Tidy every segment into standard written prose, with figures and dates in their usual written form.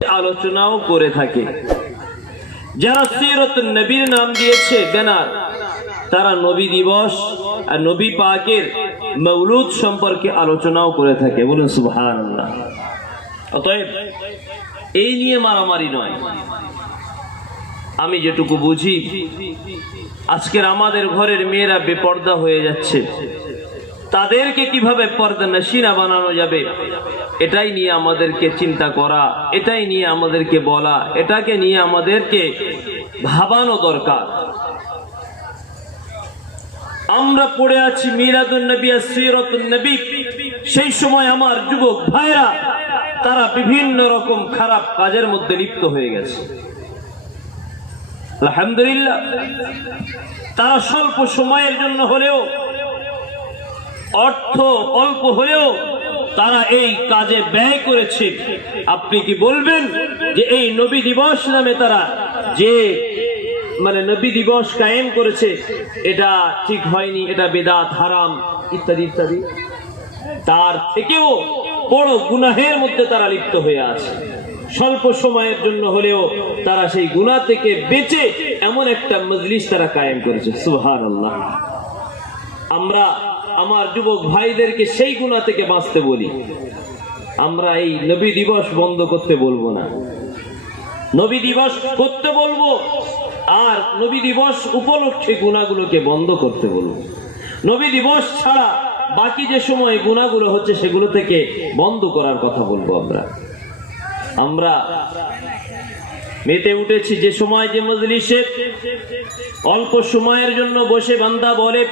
আলোচনাও করে থাকে। যারা সিরাতুন নবীর নাম দিয়েছে ব্যানার, তারা নবী দিবস আর নবী পাকের মৌলুদ সম্পর্কে আলোচনাও করে থাকে। বলুন সুবহানাল্লাহ। অতএব এই নিয়ে মারামারি নয়। আমি যেটুকু বুঝি, আজকের আমাদের ঘরের মেয়েরা বেপর্দা হয়ে যাচ্ছে, তাদেরকে কিভাবে পর্দা নশিনা বানানো যাবে, এটাই নিয়ে আমাদেরকে চিন্তা করা, এটাই নিয়ে আমাদেরকে বলা, এটাকে নিয়ে আমাদেরকে ভাবানো দরকার। আমরা পড়ে আছি মিলাদুন নবী আর সিরাতুন নবী, সেই সময় আমার যুবক ভাইরা তারা বিভিন্ন রকম খারাপ কাজের মধ্যে লিপ্ত হয়ে গেছে। আলহামদুলিল্লাহ, তারা স্বল্প সময়ের জন্য হলেও, অর্থ অল্প হলেও তারা এই কাজে ব্যয় করেছে। আপনি কি বলবেন যে এই নবী দিবস নামে তারা যে নবী দিবস কায়েম করেছে এটা ঠিক হয়নি, এটা বেদাত, হারাম ইত্যাদি ইত্যাদি? তার থেকেও বড় গুনাহের মধ্যে তারা লিপ্ত হয়ে আছে। স্বল্প সময়ের জন্য হলেও তারা সেই গুনাহ থেকে বেঁচে এমন একটা মজলিস তারা কায়েম করেছে। সুবহানাল্লাহ। আমরা আমার যুবক ভাইদেরকে সেই গুনাহ থেকে বাঁচতে বলি। আমরা এই নবী দিবস বন্ধ করতে বলবো না, নবী দিবস করতে বলবো, আর নবী দিবস উপলক্ষে গুনাহগুলোকে বন্ধ করতে বলবো। নবী দিবস ছাড়া বাকি যে সময় গুনাহগুলো হচ্ছে সেগুলো থেকে বন্ধ করার কথা বলবো। আমরা মেতে উঠেছি যে সময় যে মজলিসে অল্প সময়ের জন্য বসে বান্দা বলে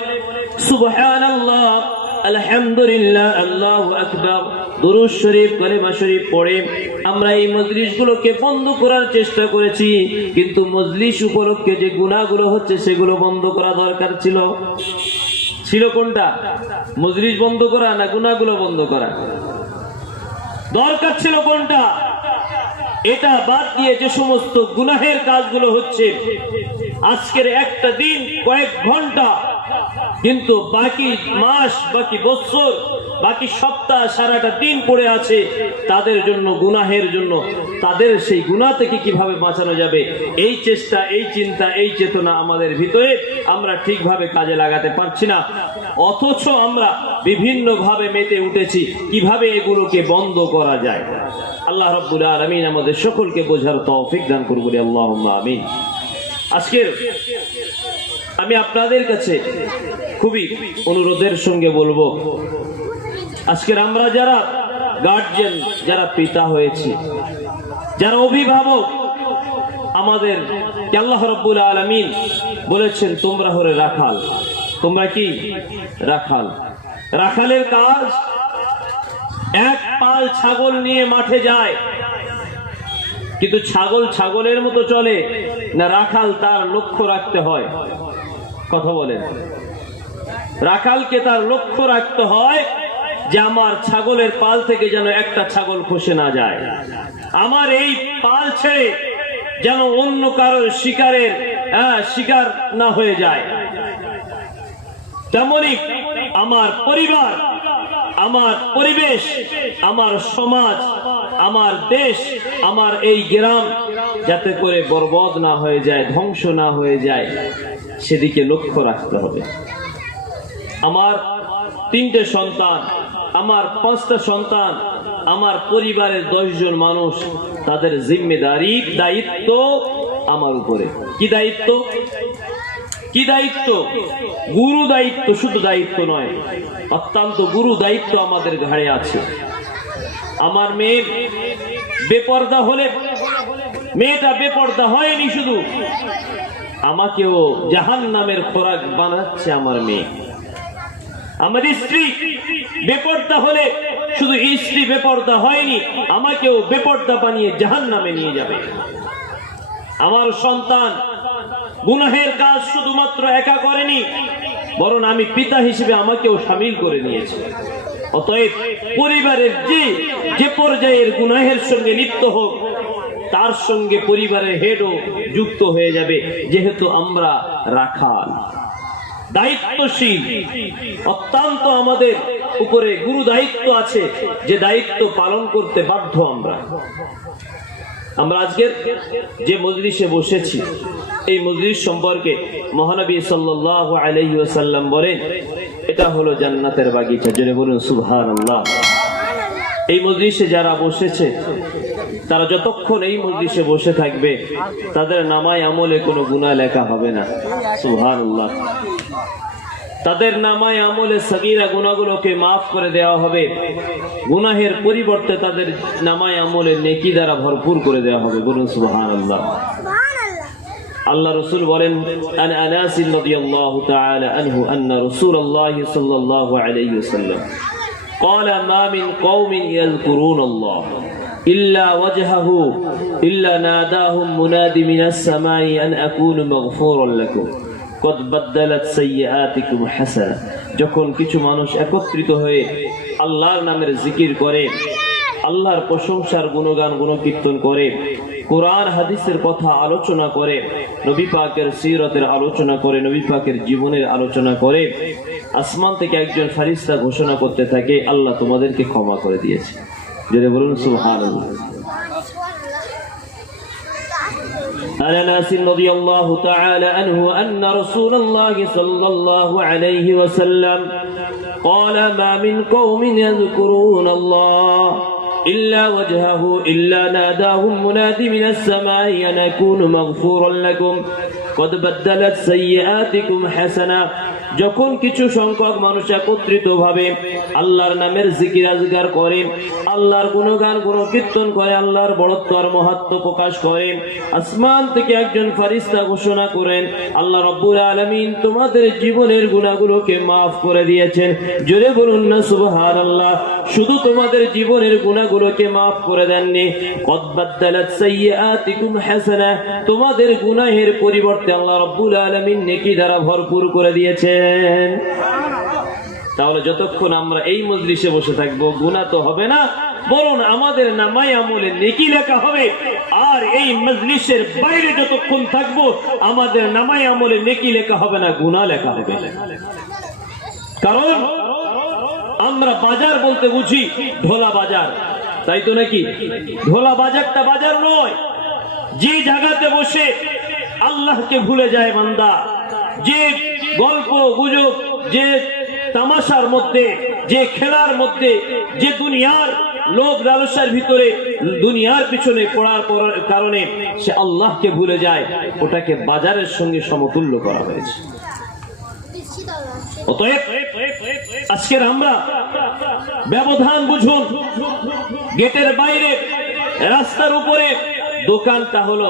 সুবহানাল্লাহ, আলহামদুলিল্লাহ, আল্লাহু আকবার, দুরূদ শরীফ, কালিমা শরীফ পড়ে আমরা এই মজলিসগুলোকে বন্ধ করার চেষ্টা করেছি, কিন্তু মজলিস উপলক্ষে যে গুনাহগুলো হচ্ছে সেগুলো বন্ধ করা দরকার ছিল। কোনটা? মজলিস বন্ধ করা না গুনাহগুলো বন্ধ করা? দরকার ছিল কোনটা? এটা বাদ দিয়ে যে সমস্ত গুনাহের কাজগুলো হচ্ছে, আজকের একটা দিন কয়েক ঘন্টা, কিন্তু বাকি মাস, বাকি বছর, বাকি সপ্তাহ, সারাটা দিন পড়ে আছে তাদের জন্য, গুনাহের জন্য। তাদের সেই গুনাহ থেকে কিভাবে বাঁচানো যাবে, এই চেষ্টা, এই চিন্তা, এই চেতনা আমাদের ভিতরে আমরা ঠিকভাবে কাজে লাগাতে পারছি না। অথচ আমরা বিভিন্ন ভাবে মেতে উঠেছি কিভাবে এগুলোকে বন্ধ করা যায়। আল্লাহ রাব্বুল আলামিন আমাদের সকলকে বোঝার তৌফিক দান করুন, বলি আল্লাহুম্মা আমিন। আজকের আমি আপনাদের কাছে খুবই অনুরোধের সঙ্গে বলবো, আজকের আমরা যারা গার্জিয়ান, যারা পিতা হয়েছি, যারা অভিভাবক, আমাদের আল্লাহ রাব্বুল আলামিন বলেছেন তোমরা হলে রাখাল। তোমরা কি? রাখাল। রাখালের কাজ এক পাল ছাগল নিয়ে মাঠে যায়, কিন্তু ছাগল ছাগলের মতো চলে না, রাখাল তার লক্ষ্য রাখতে হয়। কথা বলেন। রাখালকে তার লক্ষ্য রাখতে হয় যে আমার ছাগলের পাল থেকে যেন একটা ছাগল খসে না যায়, আমার এই পাল ছেড়ে যেন অন্য কারোর শিকারের শিকার না হয়ে যায়। তেমনি আমার পরিবার, আমার পরিবেশ, আমার সমাজ, আমার দেশ, আমার এই গ্রাম যাতে করে বরবাদ না হয়ে যায়, ধ্বংস না হয়ে যায়, সেদিকে লক্ষ্য রাখতে হবে। আমার 3টে সন্তান, আমার 5টা সন্তান, আমার পরিবারের 10 জন মানুষ, তাদের জিম্মেদারি, দায়িত্ব আমার উপরে। কি দায়িত্ব? কি দায়িত্ব? গুরু দায়িত্ব। শুধু দায়িত্ব নয়, অত্যন্ত গুরু দায়িত্ব আমাদের ঘাড়ে আছে। আমার মেয়ে বেপর্দা হলে, মেয়েটা বেপর্দা হয়নি, শুধু আমাকেও জাহান্নামের খোরাক বানাচ্ছে আমার মেয়ে। আমার স্ত্রী বেপর্দা হলে শুধু স্ত্রী বেপর্দা হয়নি, আমাকেও বেপর্দা বানিয়ে জাহান্নামে নিয়ে যাবে। আমার সন্তান গুনাহের কাজ শুধুমাত্র একা করেনি, বরং আমি পিতা হিসেবে আমাকেও শামিল করে নিয়েছি। অতএব পরিবারের যে পর্যায়ের গুনাহের সঙ্গে লিপ্ত হোক, তার সঙ্গে পরিবারের হেডও যুক্ত হয়ে যাবে, যেহেতু আমরা রাখাল, দায়িত্বশীল। অত্যন্ত আমাদের উপরে গুরু দায়িত্ব আছে, যে দায়িত্ব পালন করতে বাধ্য আমরা। আমরা আজকের যে মজলিসে বসেছি এই মজলিস সম্পর্কে মহানবী সাল্লাল্লাহু আলাইহি ওয়াসাল্লাম বলেন এটা হলো জান্নাতের বাগিচা। জোরে বলুন সুবহানাল্লাহ। এই মজলিসে যারা বসেছে তারা যতক্ষণ এই মজলিসে বসে থাকবে তাদের নামায় আমলে কোনো গুনাহ লেখা হবে না। সুবহানাল্লাহ। তাদের নামায় আমলে সগীরা গুনাহগুলোকে মাফ করে দেওয়া হবে, গুনাহের পরিবর্তে তাদের নামায় আমলে নেকি দ্বারা ভরপুর করে দেওয়া হবে। বলুন সুবহানাল্লাহ। আল্লাহ রাসূল বলেন আন আনাস রাদিয়াল্লাহু তাআলা আনহু আন্না রাসূলুল্লাহ সাল্লাল্লাহু আলাইহি ওয়াসাল্লাম قال ما من قوم يذكرون الله إلا وجهه إلا ناداهم منادي من السماء أن أكون مغفورا لكم قد بدلت سيئاتكم حسنة। যখন কিছু মানুষ একত্রিত হয়ে আল্লাহর নামের জিকির করে, আল্লাহর প্রশংসার গুণগান গুণকীর্তন করে, কোরআন হাদিসের কথা আলোচনা করে, নবী পাকের সিরতের আলোচনা করে, নবী পাকের জীবনের আলোচনা করে, আসমান থেকে একজন ফেরেশতা ঘোষণা করতে থাকে আল্লাহ তোমাদেরকে ক্ষমা করে দিয়েছে। জোরে বলুন সুবহানাল্লাহ। عن انس رضي الله تعالى عنه ان رسول الله صلى الله عليه وسلم قال ما من قوم يذكرون الله إلا وجهه إلا ناداهم منادي من السماء أن أكون مغفورا لكم قد بدلت سيئاتكم حسنة। যখন কিছু সংখ্যক মানুষ একত্রিত ভাবে আল্লাহর নামের জিকির আজগার করে, আল্লাহর গুণগান গুণকীর্তন করে, আল্লাহর বড়ত্ব আর মাহাত্ম্য প্রকাশ করে, আসমান থেকে একজন ফেরেশতা ঘোষণা করেন আল্লাহ রাব্বুল আলামিন তোমাদের জীবনের গুনাহগুলোকে মাফ করে দিয়েছেন। জোরে বলুন না সুবহানাল্লাহ। শুধু তোমাদের জীবনের গুনাহগুলোকে মাফ করে দেননি, কদ বাদদালাত সাইয়্যাতিকুম হাসানা, তোমাদের গুনাহের পরিবর্তে আল্লাহ রাব্বুল আলামিন নেকি দ্বারা ভরপুর করে দিয়েছেন। তাহলে যতক্ষণ আমরা এই মজলিসে বসে থাকবো গুনাহ তো হবে না, বরং আমাদের নামায় আমলে নেকি লেখা হবে। আর এই মজলিসের বাইরে যতক্ষণ থাকবো আমাদের নামায় আমলে নেকি লেখা হবে না, গুনাহ লেখা হবে। কারণ আমরা বাজার বলতে বুঝি ঢোলা বাজার, তাই তো নাকি? ঢোলা বাজারটা বাজার নয়, যে জায়গাতে বসে আল্লাহকে ভুলে যায় বান্দা, যে গল্প গুজব, যে তামাশার মধ্যে, যে খেলার মধ্যে, যে দুনিয়ার লোভ লালসার ভিতরে দুনিয়ার পিছনে পড়ার কারণে সে আল্লাহকে ভুলে যায়, ওটাকে বাজারের সঙ্গে সমতুল্য করা হয়েছে। অতএব আজকের আমরা ব্যবধান বুঝুন। গেটের বাইরে রাস্তার উপরে দোকানটা হলো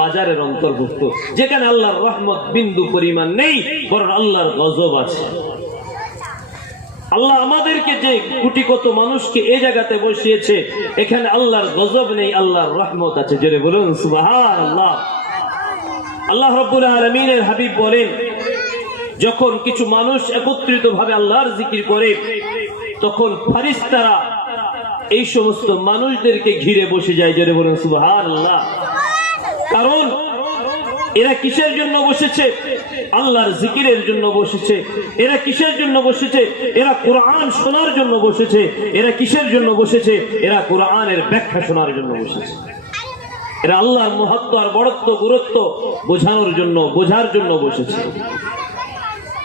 বাজারের অন্তর্ভুক্ত, যেখানে আল্লাহর রহমত বিন্দু পরিমাণ নেই, বরং আল্লাহর গজব আছে। আল্লাহ আমাদেরকে যে কোটি কত মানুষকে এই জায়গাতে বসিয়েছে, এখানে আল্লাহর গজব নেই, আল্লাহর রহমত আছে। জোরে বলুন সুবহানাল্লাহ। আল্লাহ রাব্বুল আলামিনের হাবিব বলেন যখন কিছু মানুষ একত্রিত ভাবে আল্লাহর জিকির করে তখন ফেরেশতারা এই সমস্ত মানুষদেরকে ঘিরে বসে যায়। জোরে বলুন সুবহানাল্লাহ। কারণ এরা কিসের জন্য বসেছে? আল্লাহর জিকিরের জন্য বসেছে। এরা কিসের জন্য বসেছে? এরা কোরআন শোনার জন্য বসেছে। এরা কিসের জন্য বসেছে? এরা কোরআনের ব্যাখ্যা শোনার জন্য বসেছে। এরা আল্লাহর মহত্ব আর বড়ত্ব গুরুত্ব বোঝানোর জন্য, বোঝার জন্য বসেছে।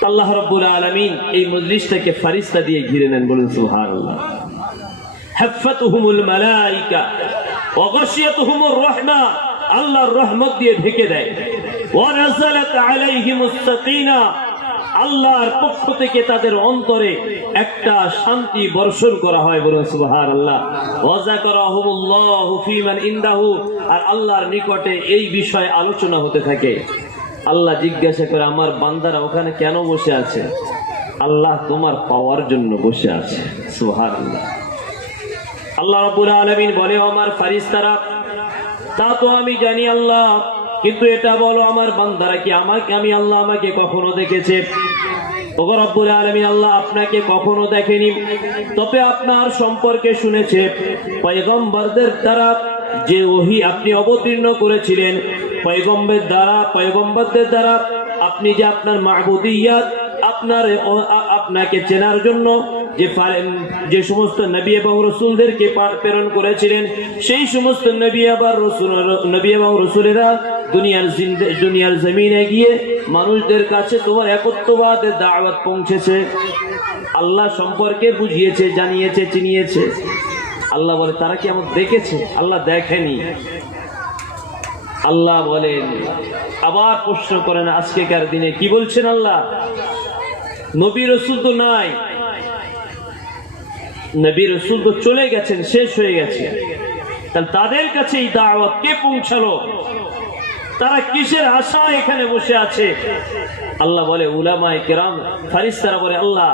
আল্লাহ রাব্বুল আলামিন এই মজলিসটাকে ফেরেশতা দিয়ে ঘিরে নেন। বলুন সুবহানাল্লাহ। হাফাতুহুমুল মালায়েকা ওয়া গাশিয়াতুহুমুর রাহমা, আল্লাহর রহমত দিয়ে ঢেকে দেয়। ওয়া নাযালাত আলাইহিমুস সাকিনা, আল্লাহর পক্ষ থেকে তাদের অন্তরে একটা শান্তি বর্ষণ করা হয়। বলুন সুবহানাল্লাহ। ওয়া যাকারাহুমুল্লাহু ফীমান ইনদাহু, আর আল্লাহর নিকটে এই বিষয়ে আলোচনা হতে থাকে। আল্লাহ জিজ্ঞাসা করে আমার বান্দারা ওখানে কেন বসে আছে? আল্লাহ তোমার পাওয়ার জন্য বসে আছে। সুবহানাল্লাহ। আল্লাহ রাব্বুল আলামিন বলে আমার ফেরেশতারা, তা তো আমি জানি আল্লাহ, কিন্তু এটা বলো আমার বান্দারা কি আমি আল্লাহ আমাকে কখনো দেখেছে? ওগো রব্বুল আলামিন, আল্লাহ আপনাকে কখনো দেখেনি, তবে আপনার সম্পর্কে শুনেছে। পয়গম্বরদের দ্বারা যে ওহী আপনি অবতীর্ণ করেছিলেন, পয়গম্বরদের দ্বারা আপনি যে আপনার মাবুদিয়াত, আপনাকে চেনার জন্য যে সমস্ত নবী এবং রাসূলদেরকে প্রেরণ করেছিলেন সেই সমস্ত নবী এবং রাসূলেরা দুনিয়ার জমিনে গিয়ে মানুষদের কাছে তোমার একত্ববাদের দাওয়াত পৌঁছেছে, আল্লাহ সম্পর্কে বুঝিয়েছে, জানিয়েছে, চিনিয়েছে। আল্লাহ বলে তারা কি আমাকে দেখেছে? আল্লাহ দেখেনি। আল্লাহ বলেন, আবার প্রশ্ন করেন আজকেকার দিনে কি বলছেন আল্লাহ? নবী রাসূল তো নাই, নবী রাসূল তো চলে গেছেন, শেষ হয়ে গেছে। তাহলে তাদের কাছে এই দাওয়াত কে পৌঁছালো? তারা কিসের আশায় এখানে বসে আছে? আল্লাহ বলে উলামায়ে কেরাম, ফারিস্তারা বলে আল্লাহ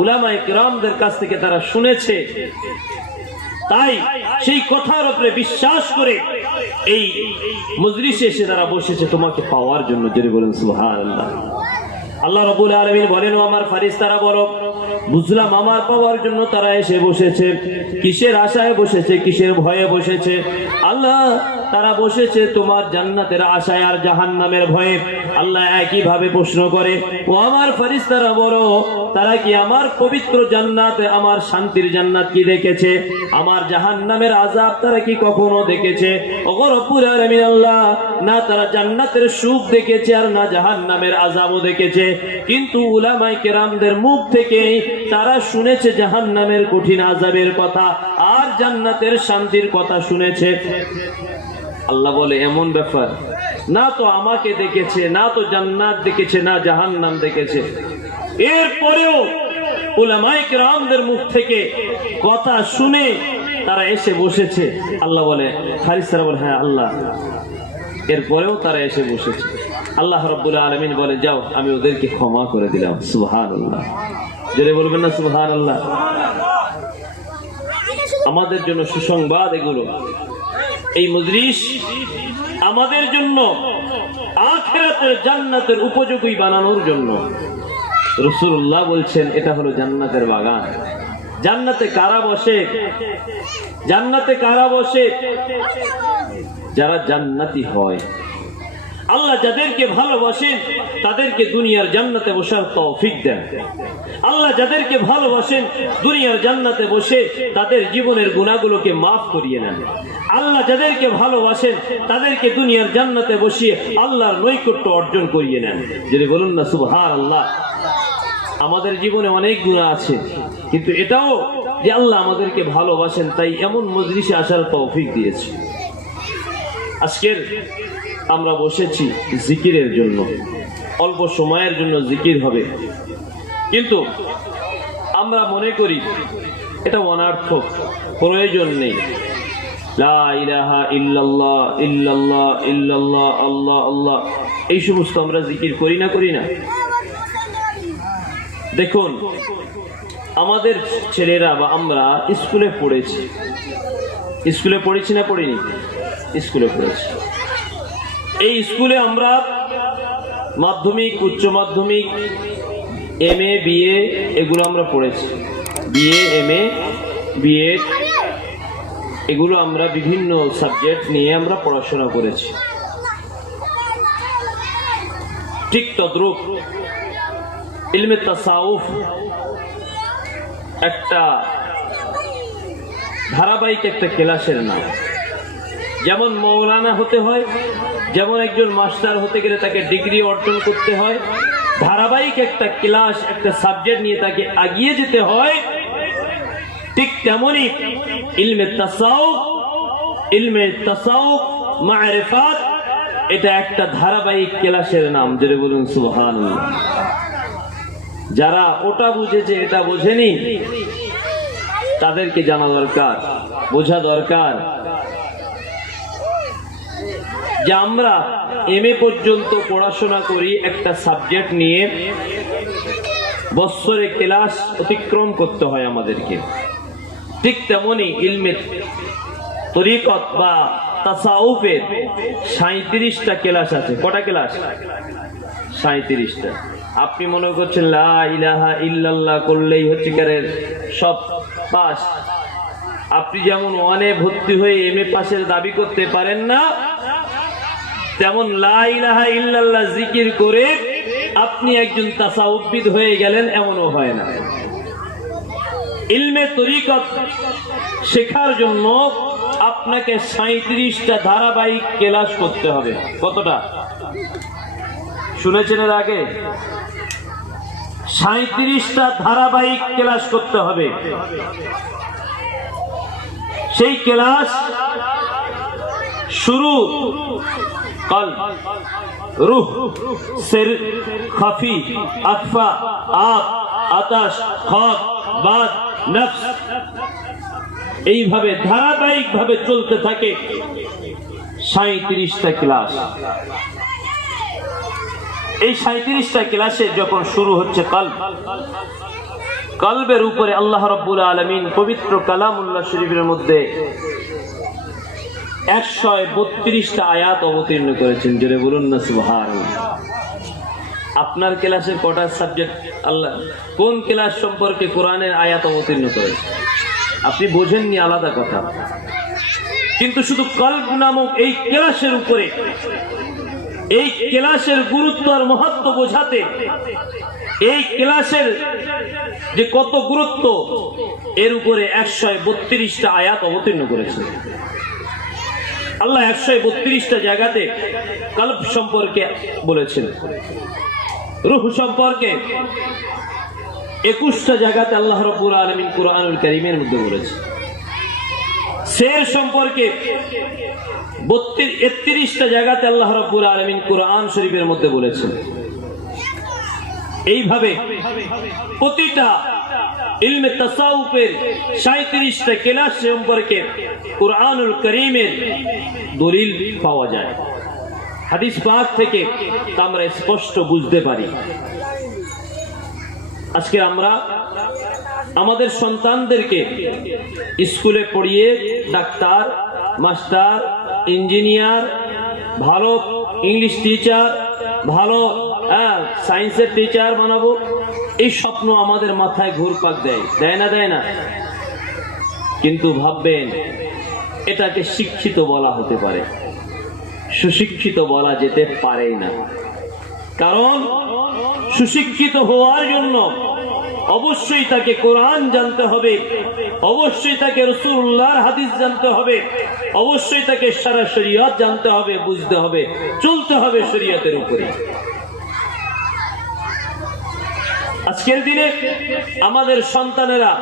উলামায়ে কেরামদের কাছ থেকে তারা শুনেছে, তাই সেই কথার উপরে বিশ্বাস করে এই মজলিসে এসে তারা বসেছে তোমাকে পাওয়ার জন্য। যদি বলেন সুবহানাল্লাহ। আল্লাহ রাব্বুল আলামিন বলেন, ও আমার ফারিস্তারা বলো, বুঝলাম আমার পাওয়ার জন্য তারা এসে বসেছে। কিসের আশায় বসেছে, কিসের ভয়ে বসেছে? আল্লাহ তারা বসেছে তোমার জান্নাতের আশায় আর জাহান্নামের ভয়ে। আল্লাহ একই ভাবে প্রশ্ন করে, ও আমার ফারিস্তারা বলো, তারা কি আমার পবিত্র জান্নাত, আমার শান্তির জান্নাত কি দেখেছে? আমার জাহান্নামের আযাব তারা কি কখনো দেখেছে? ওগো রব্বুল আলামিন আল্লাহ, না তারা জান্নাতের সুখ দেখেছে আর না জাহান্নামের আযাবও দেখেছে, কিন্তু উলামায়ে কেরামদের মুখ থেকে তারা শুনেছে জাহান্নামের কঠিন আযাবের কথা আর জান্নাতের শান্তির কথা শুনেছে। আল্লাহ বলে এমন ব্যাপার, না তো আমাকে দেখেছে, না তো জান্নাত দেখেছে, না জাহান্নাম দেখেছে, এরপরেও উলামায়ে কেরামদের মুখ থেকে কথা শুনে তারা এসে বসেছে। আল্লাহ বলে, ফারিস্তারা বলে হ্যাঁ আল্লাহ, এরপরেও তারা এসে বসেছে। আল্লাহ রাব্বুল আলামিন বলে, যাও আমি ওদেরকে ক্ষমা করে দিলাম। সুবহানাল্লাহ। জোরে বলবেন না সুবহানাল্লাহ। আমাদের জন্য সুসংবাদ এগুলো। এই মজলিস আমাদের জন্য আখিরাতের জান্নাতের উপযোগী বানানোর জন্য। রাসূলুল্লাহ বলছেন এটা হলো জান্নাতের বাগান। জান্নাতে কারা বসে? জান্নাতে কারা বসে? যারা জান্নাতি হয়। আল্লাহ যাদেরকে ভালোবাসেন তাদেরকে দুনিয়ার জান্নাতে বসার তৌফিক দেন। আল্লাহ যাদেরকে ভালোবাসেন দুনিয়ার জান্নাতে বসে তাদের জীবনের গুনাহগুলোকে মাফ করিয়ে নেন। আল্লাহ যাদেরকে ভালোবাসেন তাদেরকে দুনিয়ার জান্নাতে বসিয়ে আল্লাহর নৈকট্য অর্জন করিয়ে নেন। যদি বলুন না সুবহানাল্লাহ। আমাদের জীবনে অনেক গুনাহ আছে, কিন্তু এটাও যে আল্লাহ আমাদেরকে ভালোবাসেন তাই এমন মজলিসে আসার তৌফিক দিয়েছে। আজকের আমরা বসেছি জিকিরের জন্য, অল্প সময়ের জন্য জিকির হবে, কিন্তু আমরা মনে করি এটা অনার্থক, প্রয়োজন নেই। লা ইলাহা ইল্লাল্লাহ ইল্লাল্লাহ ইল্লাল্লাহ আল্লাহ আল্লাহ, এই সমস্ত আমরা জিকির করি না? দেখুন, আমাদের ছেলেরা বা আমরা স্কুলে পড়েছি না পড়িনি? স্কুলে পড়েছি। এই স্কুলে আমরা মাধ্যমিক, উচ্চ মাধ্যমিক, MA BA এগুলো আমরা পড়েছি। BA MA BEd এগুলো আমরা বিভিন্ন সাবজেক্ট নিয়ে আমরা পড়াশোনা করেছি। ঠিক তদ্রূপ ইলমে তাসাউফ একটা ধারাবাহিক একটা ক্লাসের নাম। যেমন মৌলানা হতে হয়, যেমন একজন মাস্টার হতে গেলে তাকে ডিগ্রি অর্জন করতে হয়, ধারাবাহিক একটা ক্লাস, একটা সাবজেক্ট নিয়ে তাকে এগিয়ে যেতে হয়, ঠিক তেমনি ইলমে তাসাউফ মারিফাত এটা একটা ধারাবাহিক ক্লাসের নাম। জোরে বলুন সুবহানাল্লাহ। যারা ওটা বুঝেছে এটা বোঝেনি তাদেরকে জানা দরকার, বোঝা দরকার যে আমরা MA পর্যন্ত পড়াশোনা করি একটা সাবজেক্ট নিয়ে, বছরে ক্লাস অতিক্রম করতে হয় আমাদেরকে। ঠিক তেমনি ইলমে তরিকত বা তাসাউফের 37টা ক্লাস আছে। কটা ক্লাস? 37টা। আপনি মনে করছেন লা ইলাহা ইল্লাল্লাহ করলেই হচ্ছে কারের সব পাস। আপনি যেমন 1 ভর্তি হয়ে MA পাসের দাবি করতে পারেন না, তেমন লা ইলাহা ইল্লাল্লাহ জিকির করে আপনি একজন তাসাউফবিদ হয়ে গেলেন এমনও হয় না। ইলমে তরিকত শেখার জন্য আপনাকে 37টা ধারাবাহিক ক্লাস করতে হবে। কতটা শুনেছেন এর আগে? 37টা ধারাবাহিক ক্লাস করতে হবে। সেই ক্লাস শুরু কলব, রূহ, সির, খাফি, আখফা, আব, আতাশ, খাক, বাদ, নফস, এইভাবে ধারাবাহিক ভাবে চলতে থাকে 37টা ক্লাস। এই 37টা ক্লাসে যখন শুরু হচ্ছে কলব, কলবের উপরে আল্লাহ রাব্বুল আলামিন পবিত্র কালামুল্লাহ শরীফের মধ্যে 132টা আয়াত অবতীর্ণ করেছেন। জোরে বলুন না সুবহানাল্লাহ। আপনার ক্লাসের কটা সাবজেক্ট আল্লাহ কোন ক্লাস সম্পর্কে কোরআনের আয়াত অবতীর্ণ করেছে আপনি বোঝেননি, আলাদা কথা, কিন্তু শুধু কলব নামক এই ক্লাসের উপরে, এই ক্লাসের গুরুত্ব আর মহত্ব বোঝাতে, এই ক্লাসের যে কত গুরুত্ব, এর উপরে 132টা আয়াত অবতীর্ণ করেছে আল্লাহ। 132টা জায়গাতে কলব সম্পর্কে বলেছেন, রূহ সম্পর্কে 21টা জায়গাতে আল্লাহ রাব্বুল আলামিন কুরআনুল কারীমের মধ্যে বলেছে। সির সম্পর্কে 31টা জায়গাতে আল্লাহ রাব্বুল আলামিন কুরআন শরীফের মধ্যে বলেছেন। এইভাবে প্রতিটা ইলমে তাসাউফের 37টা ক্লাস সম্পর্কে কুরআনুল কারীমের দলিল পাওয়া যায়। হাদিস পাক থেকে তা আমরা স্পষ্ট বুঝতে পারি। আজকে আমরা আমাদের সন্তানদেরকে স্কুলে পড়িয়ে ডাক্তার, মাস্টার, ইঞ্জিনিয়ার, ভালো ইংলিশ টিচার, ভালো সায়েন্সের টিচার বানাবো, এই স্বপ্ন আমাদের মাথায় ঘুরপাক দেয়, দেয় না? দেয় না? কিন্তু ভাববেন এটাকে শিক্ষিত বলা হতে পারে, সুশিক্ষিত বলা যেতে পারে না। কারণ সুশিক্ষিত হওয়ার জন্য অবশ্যই তাকে কোরআন জানতে হবে, অবশ্যই তাকে রাসূলুল্লাহর হাদিস জানতে হবে, অবশ্যই তাকে সারা শরীয়ত জানতে হবে, বুঝতে হবে, চলতে হবে শরীয়তের উপরে। আজকের দিনে আমাদের সন্তানেরা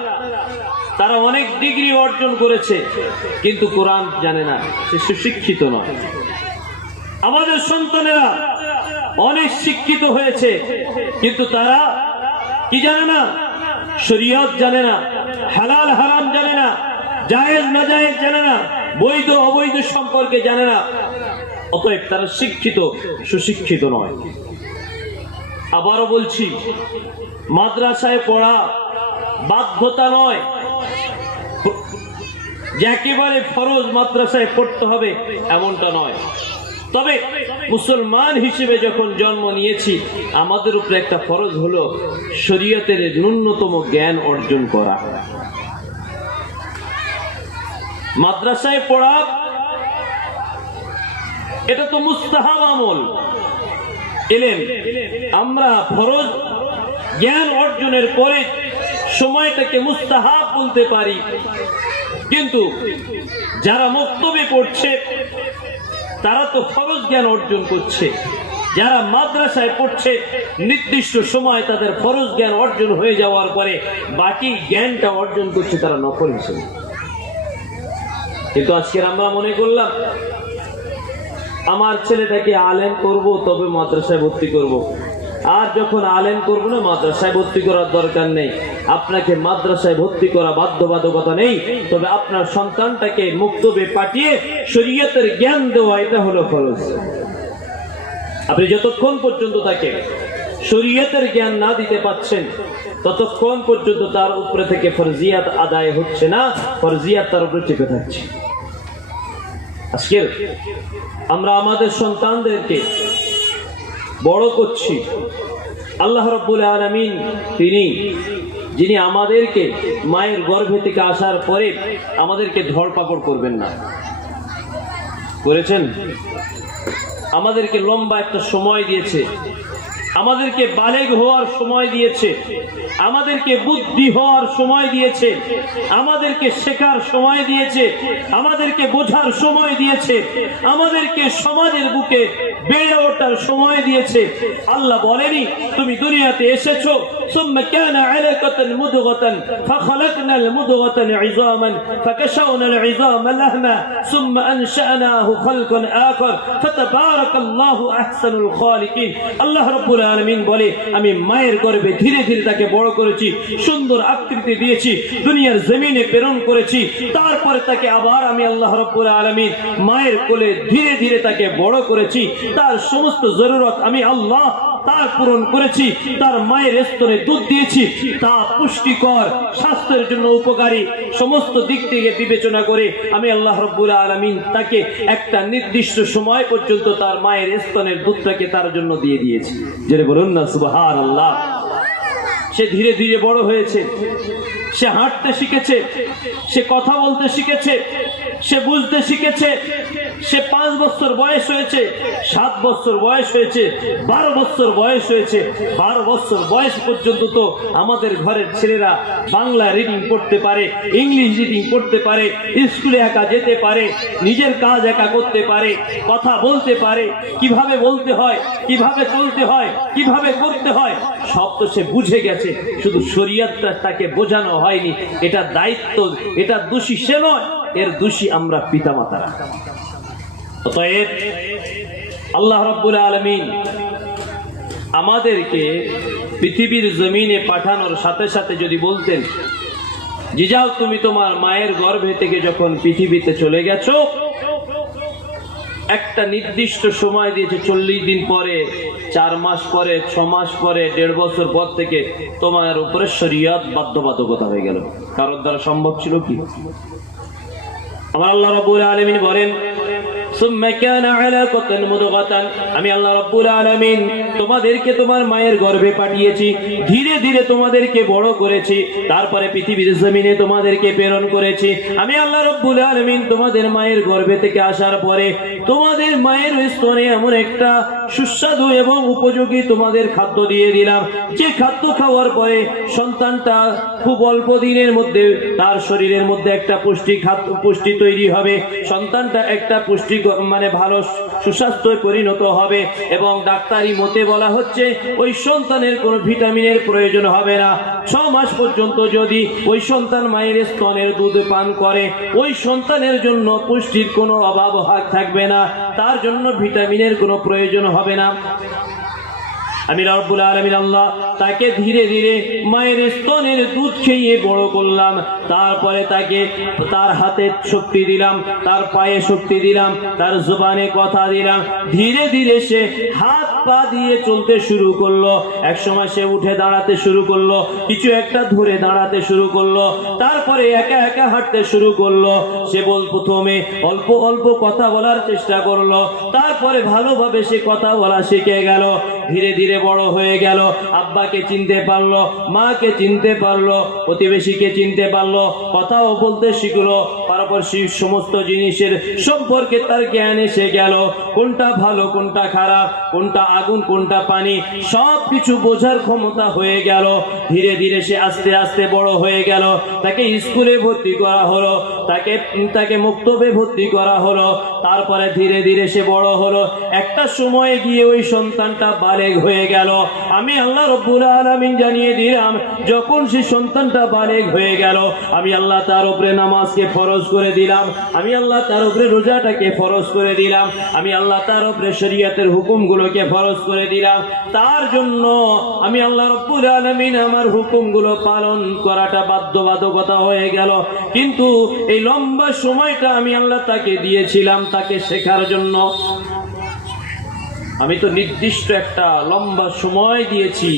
তারা অনেক ডিগ্রি অর্জন করেছে, কিন্তু কোরআন জানে না, সে সুশিক্ষিত নয়। আমাদের সন্তানেরা অনেক শিক্ষিত হয়েছে, কিন্তু তারা কি জানে না? শরীয়ত জানে না, হালাল হারাম জানে না, জায়েজ নাজায়েজ জানে না, বৈধ অবৈধ সম্পর্কে জানে না। অতএব তারা শিক্ষিত, সুশিক্ষিত নয়। আবারও বলছি, মাদ্রাসায় পড়া বাধ্যতা নয় যে একেবারে ফরজ মাদ্রাসায় পড়তে হবে, এমনটা নয়। তবে মুসলমান হিসেবে যখন জন্ম নিয়েছি, আমাদের উপরে একটা ফরজ হলো শরীয়তের ন্যূনতম জ্ঞান অর্জন করা। মাদ্রাসায় পড়া এটা তো মুস্তাহাব আমল, এলেম। আমরা ফরজ জ্ঞান অর্জনের পরে সময়টাকে মুস্তাহাব বলতে পারি, কিন্তু যারা মক্তবে পড়ছে তারা তো ফরজ জ্ঞান অর্জন করছে। যারা মাদ্রাসায় পড়ছে নির্দিষ্ট সময় তাদের ফরজ জ্ঞান অর্জন হয়ে যাওয়ার পরে বাকি জ্ঞানটা অর্জন করছে তারা নফল হিসেবে। কিন্তু আজকে আমরা মনে করলাম আমার ছেলেটাকে আলেম করব, তবে মাদ্রাসায় ভর্তি করব, আর যখন আলেম করব না, মাদ্রাসায় ভর্তি করার দরকার নেই। আপনাকে মাদ্রাসায় ভর্তি করা বাধ্যবাধকতা নেই, তবে আপনার সন্তানটাকে মুক্তবে পাঠিয়ে শরীয়তের জ্ঞান দেওয়া, এটা হলো ফরজ। আপনি যতক্ষণ পর্যন্ত তাকে শরীয়তের জ্ঞান না দিতে পাচ্ছেন, ততক্ষণ পর্যন্ত তার উপরে থেকে ফরজিয়াত আদায় হচ্ছে না, ফরজিয়াত তার উপরে চেপে থাকছে। আজকে আমরা আমাদের সন্তানদেরকে বড় করছি। আল্লাহ রাব্বুল আলামিন তিনি যিনি আমাদেরকে মায়ের গর্ভে থেকে আসার পরে আমাদেরকে ধরপাকড় করবেন না, করেছেন। আমাদেরকে লম্বা একটা সময় দিয়েছে, আমাদেরকে বালেগ হওয়ার সময় দিয়েছে, আমাদেরকে বুদ্ধি হওয়ার সময় দিয়েছে, আমাদেরকে শেখার সময় দিয়েছে, আমাদেরকে বোঝার সময় দিয়েছে, আমাদেরকে সমাজের বুকে বেড়ে ওঠার সময় দিয়েছে। আল্লাহ বলেনি তুমি দুনিয়াতে এসেছো সুম্মা কানা আলাকাতান মুদগাতান ফাখলাকনাল মুদগাতান ইযামান ফাকাশাওনাল ইযামা লাহমা সুম্মা আনশানাহু খালকান আখার ফাতাবারাকাল্লাহু আহসানুল খালিকিন। আল্লাহ রাব্বুল আলামিন বলে আমি মায়ের গর্ভে ধীরে ধীরে তাকে বড় করেছি, সুন্দর আকৃতি দিয়েছি, দুনিয়ার জমিনে প্রেরণ করেছি, তারপরে তাকে আবার আমি আল্লাহ রাব্বুল আলামিন মায়ের কোলে ধীরে ধীরে তাকে বড় করেছি। তার সমস্ত জরুরত আমি আল্লাহ তার পূরণ করেছি। তার মায়ের স্তনে দুধ দিয়েছি, তা পুষ্টিকর, স্বাস্থ্যের জন্য উপকারী, সমস্ত দিক থেকে বিবেচনা করে আমি আল্লাহ রাব্বুল আলামিন তাকে একটা নির্দিষ্ট সময় পর্যন্ত তার মায়ের স্তনের দুধটাকে তার জন্য দিয়ে দিয়েছি। যেটা বলুন না সুবহানাল্লাহ। সে ধীরে ধীরে বড় হয়েছে, সে হাঁটতে শিখেছে, সে কথা বলতে শিখেছে, সে বুঝতে শিখেছে। সে 5 বছর বয়স হয়েছে, 7 বছর বয়স হয়েছে, 12 বছর বয়স হয়েছে। 12 বছর বয়স পর্যন্ত তো আমাদের ঘরের ছেলেরা বাংলা রিডিং পড়তে পারে, ইংলিশ রিডিং পড়তে পারে, স্কুলে একা যেতে পারে, নিজের কাজ একা করতে পারে, কথা বলতে পারে, কিভাবে বলতে হয়, কিভাবে চলতে হয়, কিভাবে করতে হয়, সব তো সে বুঝে গেছে। শুধু শরীয়তটা তাকে বোঝানো হয়নি। এটা দায়িত্ব, এটা দোষী সে নয়, এর দোষী আমরা পিতামাতারা। অতএব আল্লাহ রাব্বুল আলামিন আমাদেরকে পৃথিবীর জমিনে পাঠানোর সাথে সাথে যদি বলতেন যে যাও তুমি তোমার মায়ের গর্ভে থেকে যখন পৃথিবীতে চলে গেছো, একটা নির্দিষ্ট সময় দিয়েছে, 40 দিন পরে, 4 মাস পরে, 6 মাস পরে, 1.5 বছর পর থেকে তোমার উপরে শরীয়ত বাধ্যবাধকতা হয়ে গেল। কারোর দ্বারা সম্ভব ছিল কি? আমার আল্লাহ রাব্বুল আলামিন বলেন সুম্মা কানা আলাকাতান মুদগাতান, আমি আল্লাহ রাব্বুল আলামিন তোমাদেরকে তোমার মায়ের গর্ভে পাঠিয়েছি, ধীরে ধীরে তোমাদেরকে বড় করেছি, তারপরে পৃথিবীর জমিনে তোমাদেরকে প্রেরণ করেছি। আমি আল্লাহ রাব্বুল আলামিন তোমাদের মায়ের গর্ভে থেকে আসার পরে তোমাদের মায়ের স্তনে এমন একটা সুস্বাদু এবং উপযোগী তোমাদের খাদ্য দিয়ে দিলাম, যে খাদ্য খাওয়ার পরে সন্তানটা খুব অল্প দিনের মধ্যে তার শরীরের মধ্যে একটা পুষ্টি তৈরি হবে, সন্তানটা একটা পুষ্টি মানে ভালো সুস্বাস্থ্য পরিণত হবে। এবং ডাক্তারি মতে বলা হচ্ছে ওই সন্তানের কোনো ভিটামিনের প্রয়োজন হবে না। 6 মাস পর্যন্ত যদি ওই সন্তান মায়ের স্তনের দুধ পান করে, ওই সন্তানের জন্য পুষ্টির কোনো অভাব থাকবে না, তার জন্য ভিটামিনের কোনো প্রয়োজন হবে না। আমি রব্বুল আলামিন আল্লাহ তাকে ধীরে ধীরে মায়ের স্তনের দুধ খেয়ে বড় করলাম, তারপরে তাকে তার হাতে শক্তি দিলাম, তার পায়ে শক্তি দিলাম, তার জবানে কথা দিলাম। ধীরে ধীরে সে হাত পা দিয়ে চলতে শুরু করলো। এক সময় সে উঠে দাঁড়াতে শুরু করলো, কিছু একটা ধরে দাঁড়াতে শুরু করলো, তারপরে একা একা হাঁটতে শুরু করলো। সে প্রথমে অল্প অল্প কথা বলার চেষ্টা করলো, তারপরে ভালোভাবে সে কথা বলা শিখে গেল। ধীরে ধীরে বড় হয়ে গেল, আব্বাকে চিনতে পারলো, মাকে চিনতে পারলো, প্রতিবেশীকে চিনতে পারলো, কথাও বলতে শিখলো। পারপার্শ্বিক সমস্ত জিনিসের সম্পর্কে তার জ্ঞান এসে গেল, কোনটা ভালো কোনটা খারাপ, কোনটা আগুন কোনটা পানি, সব কিছু বোঝার ক্ষমতা হয়ে গেল। ধীরে ধীরে সে আস্তে আস্তে বড় হয়ে গেল। তাকে স্কুলে ভর্তি করা হলো, তাকে মক্তবে ভর্তি করা হলো। তারপরে ধীরে ধীরে সে বড় হলো। একটা সময়ে গিয়ে ওই সন্তানটা বালেগ হয়ে গেল। আমি আল্লাহ রব্বুল আলামিন জানিয়ে দিলাম, যখন সে সন্তানটা বালেগ হয়ে গেল, আমি আল্লাহ তার উপরে নামাজকে ফরজ করে দিলাম, আমি আল্লাহ তার উপরে রোজাটাকে ফরজ করে দিলাম, আমি আল্লাহ তার উপরে শরীয়তের হুকুমগুলোকে ফরজ করে দিলাম। তার জন্য আমি আল্লাহ রব্বুল আলামিন আমার হুকুমগুলো পালন করাটা বাধ্যবাধকতা হয়ে গেল। কিন্তু এই লম্বা সময়টা আমি আল্লাহ তাকে দিয়েছিলাম তাকে শেখার জন্য। আমি তো নির্দিষ্ট একটা লম্বা সময় দিয়েছি,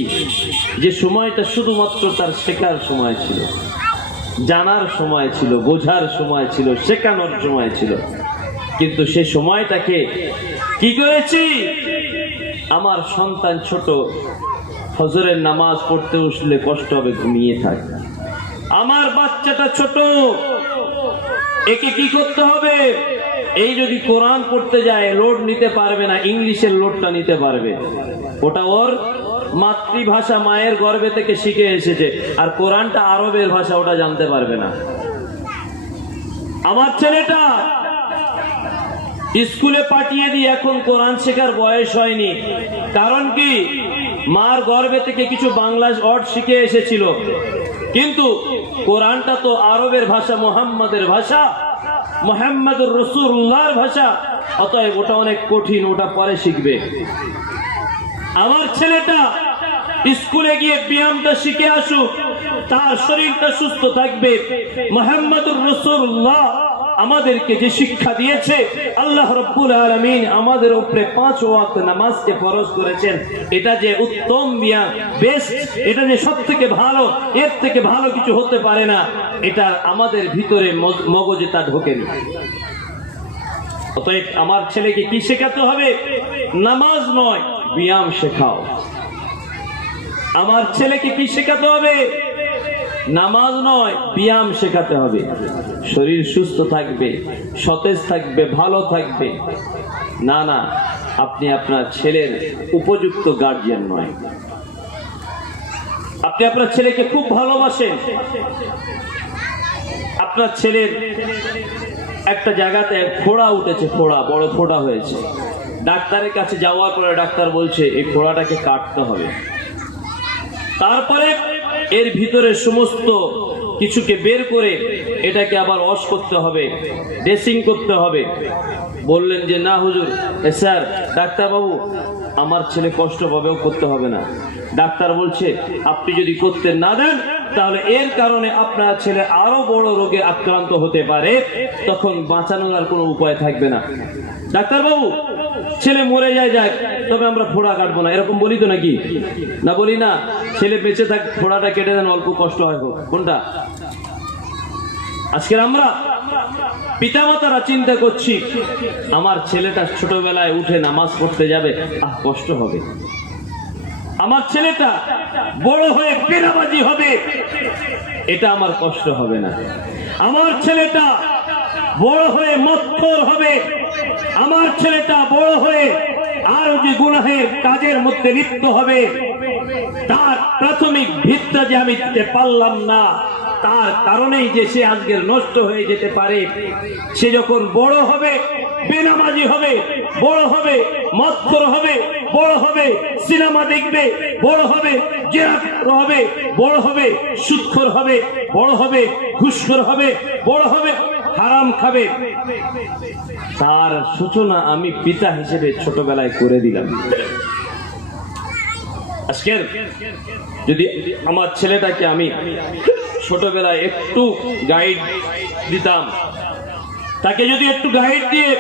যে সময়টা শুধুমাত্র তার শেখার সময় ছিল, জানার সময় ছিল, বোঝার সময় ছিল, শেখানোর সময় ছিল। কিন্তু সে সময়টাকে কি করেছি, আমার সন্তান ছোট, ফজরের নামাজ পড়তে উঠলে কষ্ট হবে, ঘুমিয়ে থাকে। আমার বাচ্চাটা ছোট, একে কি করতে হবে, এই যদি কোরআন পড়তে যায় লোড নিতে পারবে না, ইংলিশের লোডটা নিতে পারবে। ওটা ওর মাতৃভাষা, মায়ের গর্ভে থেকে শিখে এসেছে। আর কোরআনটা আরবের ভাষা, ওটা জানতে পারবে না। আমার ছেলেটা স্কুলে পাঠিয়ে দিয়ে এখন কোরআন শেখার বয়স হয়নি। কারণ কি, মার গর্ভে থেকে কিছু বাংলা ওয়ার্ড শিখে এসেছিল, কিন্তু কোরআনটা তো আরবের ভাষা, মুহাম্মাদের ভাষা, মুহাম্মাদুর রাসূলুল্লাহর ভাষা, অতএব ওটা অনেক কঠিন, ওটা পরে শিখবে। আমার ছেলেটা স্কুলে গিয়ে ব্যায়ামটা শিখে আসুক, তার শরীরটা সুস্থ থাকবে। মুহাম্মাদুর রাসূলুল্লাহ আমাদেরকে যে শিক্ষা দিয়েছে, আল্লাহ রাব্বুল আলামিন আমাদের উপরে 5 ওয়াক্ত নামাজকে ফরজ করেছেন, এটা যে উত্তম ব্যায়াম, বেস্ট, এটা যে সবথেকে ভালো, এর থেকে ভালো কিছু হতে পারে না, এটা আমাদের ভিতরে মগজে তা ঢোকেনি। অতএব আমার ছেলেকে কি শেখাতে হবে? নামাজ নয়, ব্যায়াম শেখাও। আমার ছেলেকে কি শেখাতে হবে? নামাজ নয়, ব্যায়াম শেখাতে হবে। শরীর সুস্থ থাকবে, সতেজ থাকবে, ভালো থাকবে। না না, আপনি আপনার ছেলের উপযুক্ত গার্জিয়ান নয়। আপনি আপনার ছেলেকে খুব ভালোবাসেন, আপনার ছেলের একটা জায়গাতে ফোড়া উঠেছে, ফোড়া, বড় ফোড়া হয়েছে। ডাক্তারের কাছে যাওয়ার পরে ডাক্তার বলছে এই ফোড়াটাকে কাটতে হবে, তারপরে এর ভিতরে সমস্ত কিছুকে বের করে এটাকে আবার ওয়াশ করতে হবে, ড্রেসিং করতে হবে। বললেন যে না হুজুর, স্যার, ডাক্তার বাবু, আমার ছেলে কষ্ট পাবেও, করতে হবে না। ডাক্তার বলছে আপনি যদি করতে না দেন তাহলে এর কারণে আপনার ছেলে আরো বড় রোগে আক্রান্ত হতে পারে, তখন বাঁচানোর আর কোনো উপায় থাকবে না। ডাক্তার বাবু, ছেলে মরে যায় যাক, তবে আমরা ফোড়া কাটবো না, এরকম বলি তো নাকি? না বলি না? ছেলে বেঁচে থাক, ফোড়াটা কেটে দেন, অল্প কষ্ট হয় হোক। কোনটা? আজকের আমরা পিতামাতারা চিন্তা করছি আমার ছেলেটা ছোটবেলায় উঠে নামাজ পড়তে যাবে, কষ্ট হবে। আমার ছেলেটা বড় হয়ে বেনামাজি হবে, এটা আমার কষ্ট হবে না। আমার ছেলেটা বড় হয়ে মদখোর হবে, আমার ছেলেটা বড় হয়ে আর যে গুনাহের কাজের মধ্যে লিপ্ত হবে, তার প্রাথমিক ভিতটা যে আমি দিতে পারলাম না, তার কারণেই যে সে আজকের নষ্ট হয়ে যেতে পারে। সে যখন বড় হবে বেনামাজি হবে, বড় হবে মদখোর হবে, বড় হবে সিনেমা দেখবে, বড় হবে জেনাখোর হবে, বড় হবে সুদখোর হবে, বড় হবে ঘুষখোর হবে, বড় হবে হারাম খাবে, তার সূচনা আমি পিতা হিসেবে ছোটবেলায় করে দিলাম। আজকের যদি আমার ছেলেটাকে আমি ছোটবেলায় একটু গাইড দিতাম, তাকে যদি একটু গাইড দিয়ে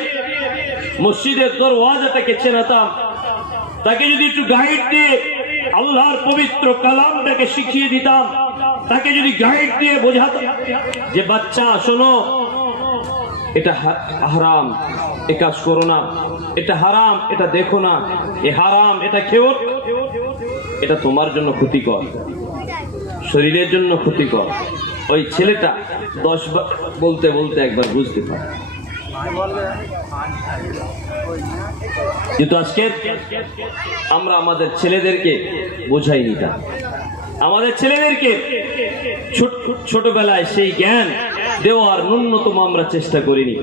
মসজিদের দরওয়াজাটাকে চেনাতাম, তাকে যদি একটু গাইড দিয়ে আল্লাহর পবিত্র কালামটাকে শিখিয়ে দিতাম, তাকে যদি গাইড দিয়ে বোঝাতাম যে বাচ্চা শোনো, এটা হারাম, এ কাজ করো না, এটা হারাম, এটা দেখো না, এ হারাম, এটা খেও, এটা তোমার জন্য ক্ষতিকর, শরীরের জন্য ক্ষতিকর, ওই ছেলেটা 10 বার বলতে বলতে একবার বুঝতে পারে। কিন্তু আজকে আমরা আমাদের ছেলেদেরকে বোঝাইনি, তা আমাদের ছেলেদেরকে ছোটবেলায় সেই জ্ঞান দেওয়ার ন্যূনতম আমরা চেষ্টা করিনি।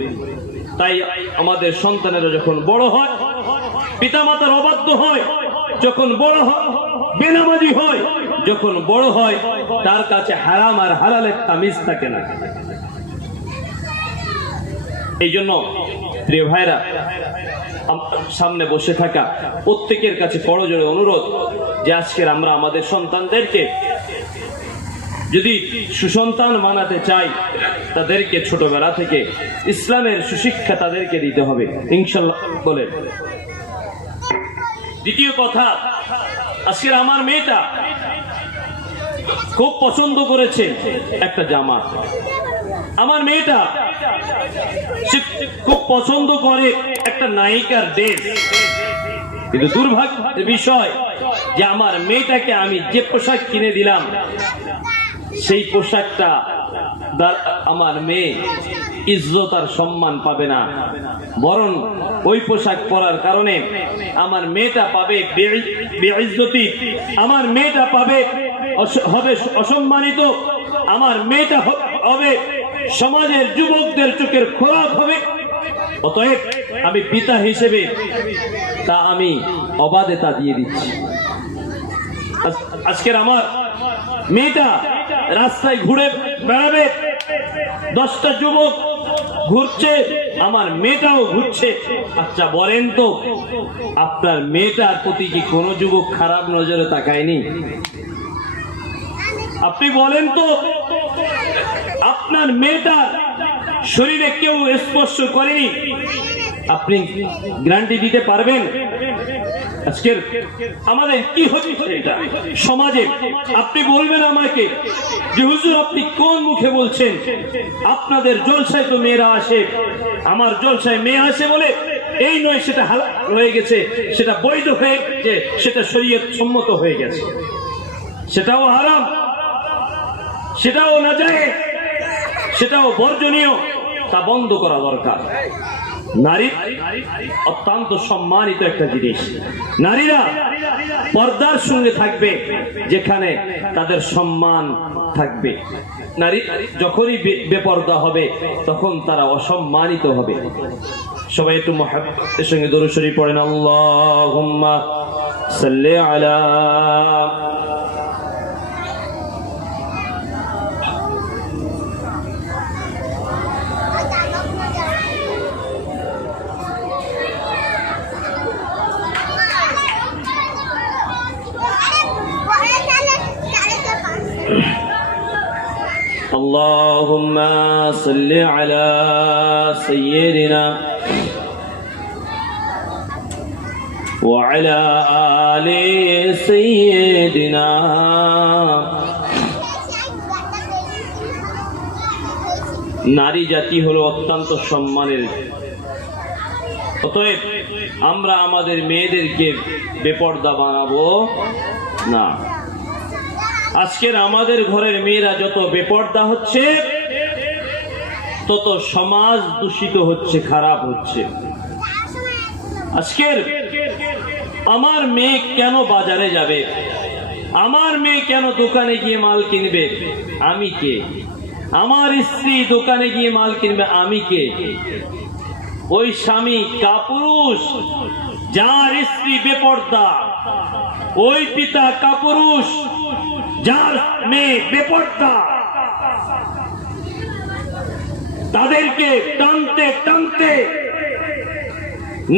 তাই আমাদের সন্তানেরা যখন বড় হয়, পিতামাতার অবাধ্য হয়, যখন বড় হয় বেনামাজি হয়, যখন বড় হয় তার কাছে হারাম আর হালালের তামিজ থাকে না। এই জন্য প্রিয় ভাইরা, সামনে বসে থাকা প্রত্যেকের কাছে বড় জোরে অনুরোধ যে আজকের আমরা আমাদের সন্তানদেরকে যদি সুসন্তান বানাতে চাই, তাদেরকে ছোটবেলা থেকে ইসলামের সুশিক্ষা তাদেরকে দিতে হবে ইনশাআল্লাহ বলে। দ্বিতীয় কথা, আজকের আমার মেয়েটা খুব পছন্দ করেছে একটা জামা। আমার মেয়েটা খুব পছন্দ করে একটা নায়িকার ড্রেস। কিন্তু দুর্ভাগ্যের বিষয় যে আমার মেয়েটাকে আমি যে পোশাক কিনে দিলাম, সেই পোশাকটা আমার মেয়ে ইজ্জত আর সম্মান পাবে না, বরং ওই পোশাক পরার কারণে আমার মেয়েটা পাবে বেইজ্জতি, আমার মেয়েটা পাবে হবে অসম্মানিত, আমার মেয়েটা হবে সমাজের যুবকদের চোখের খোরাক হবে। অতএব আমি পিতা হিসেবে তা আমি অবাধে তা দিয়ে দিচ্ছি। আজকের আমার মেয়েটা রাস্তায় ঘুরে বেড়াবে, 10টা যুবক ঘুরছে, আমার মেয়েটাও ঘুরছে। আচ্ছা বলেন তো, আপনার মেয়েটার প্রতি কি কোনো যুবক খারাপ নজরে তাকায়নি? আপনি বলেন তো, আপনার মেয়েটার শরীরে কেউ স্পর্শ করেনি? আপনি গ্যারান্টি দিতে পারবেন? আজকের আমাদের কি হচ্ছে এটা সমাজে? আপনি বলবেন আমাকে যে হুজুর আপনি কোন মুখে বলছেন? আপনাদের জলসায় তো মেয়েরা আসে, আমার জলসায় মেয়ে আসে বলে এই নয় সেটা হালাল হয়ে গেছে, সেটা বৈধ হয়ে গেছে, সেটা শরীয়ত সম্মত হয়ে গেছে, সেটাও হারাম, সেটাও নাজায়েজ, সেটাও বর্জনীয়, তা বন্ধ করা দরকার। নারী অত্যন্ত সম্মানিত একটা জিনিস। নারীরা পর্দার সঙ্গে থাকবে যেখানে তাদের সম্মান থাকবে। নারী যখনই বেপর্দা হবে তখন তারা অসম্মানিত হবে। সবাই একটু মুহাব্বতের সঙ্গে দরুদ শরীফ পড়েন, আল্লাহুম্মা সাল্লি আলা اللهم صل على سيدنا وعلى آل سيدنا। নারী জাতি হলো অত্যন্ত সম্মানের। অতএব আমরা আমাদের মেয়েদেরকে বেপর্দা বানাবো না। আজকের আমাদের ঘরের মেয়েরা যত বেপর্দা হচ্ছে তত সমাজ দূষিত হচ্ছে, খারাপ হচ্ছে। আজকের আমার মেয়ে কেন বাজারে যাবে, আমার মেয়ে কেন দোকানে গিয়ে মাল কিনবে, আমি কে? আমার স্ত্রী দোকানে গিয়ে মাল কিনবে, আমি কে? ওই স্বামী কাপুরুষ যার স্ত্রী বেপর্দা, ওই পিতা কাপুরুষ যার মেয়ে বেপর্দা। তাদেরকে টানতে টানতে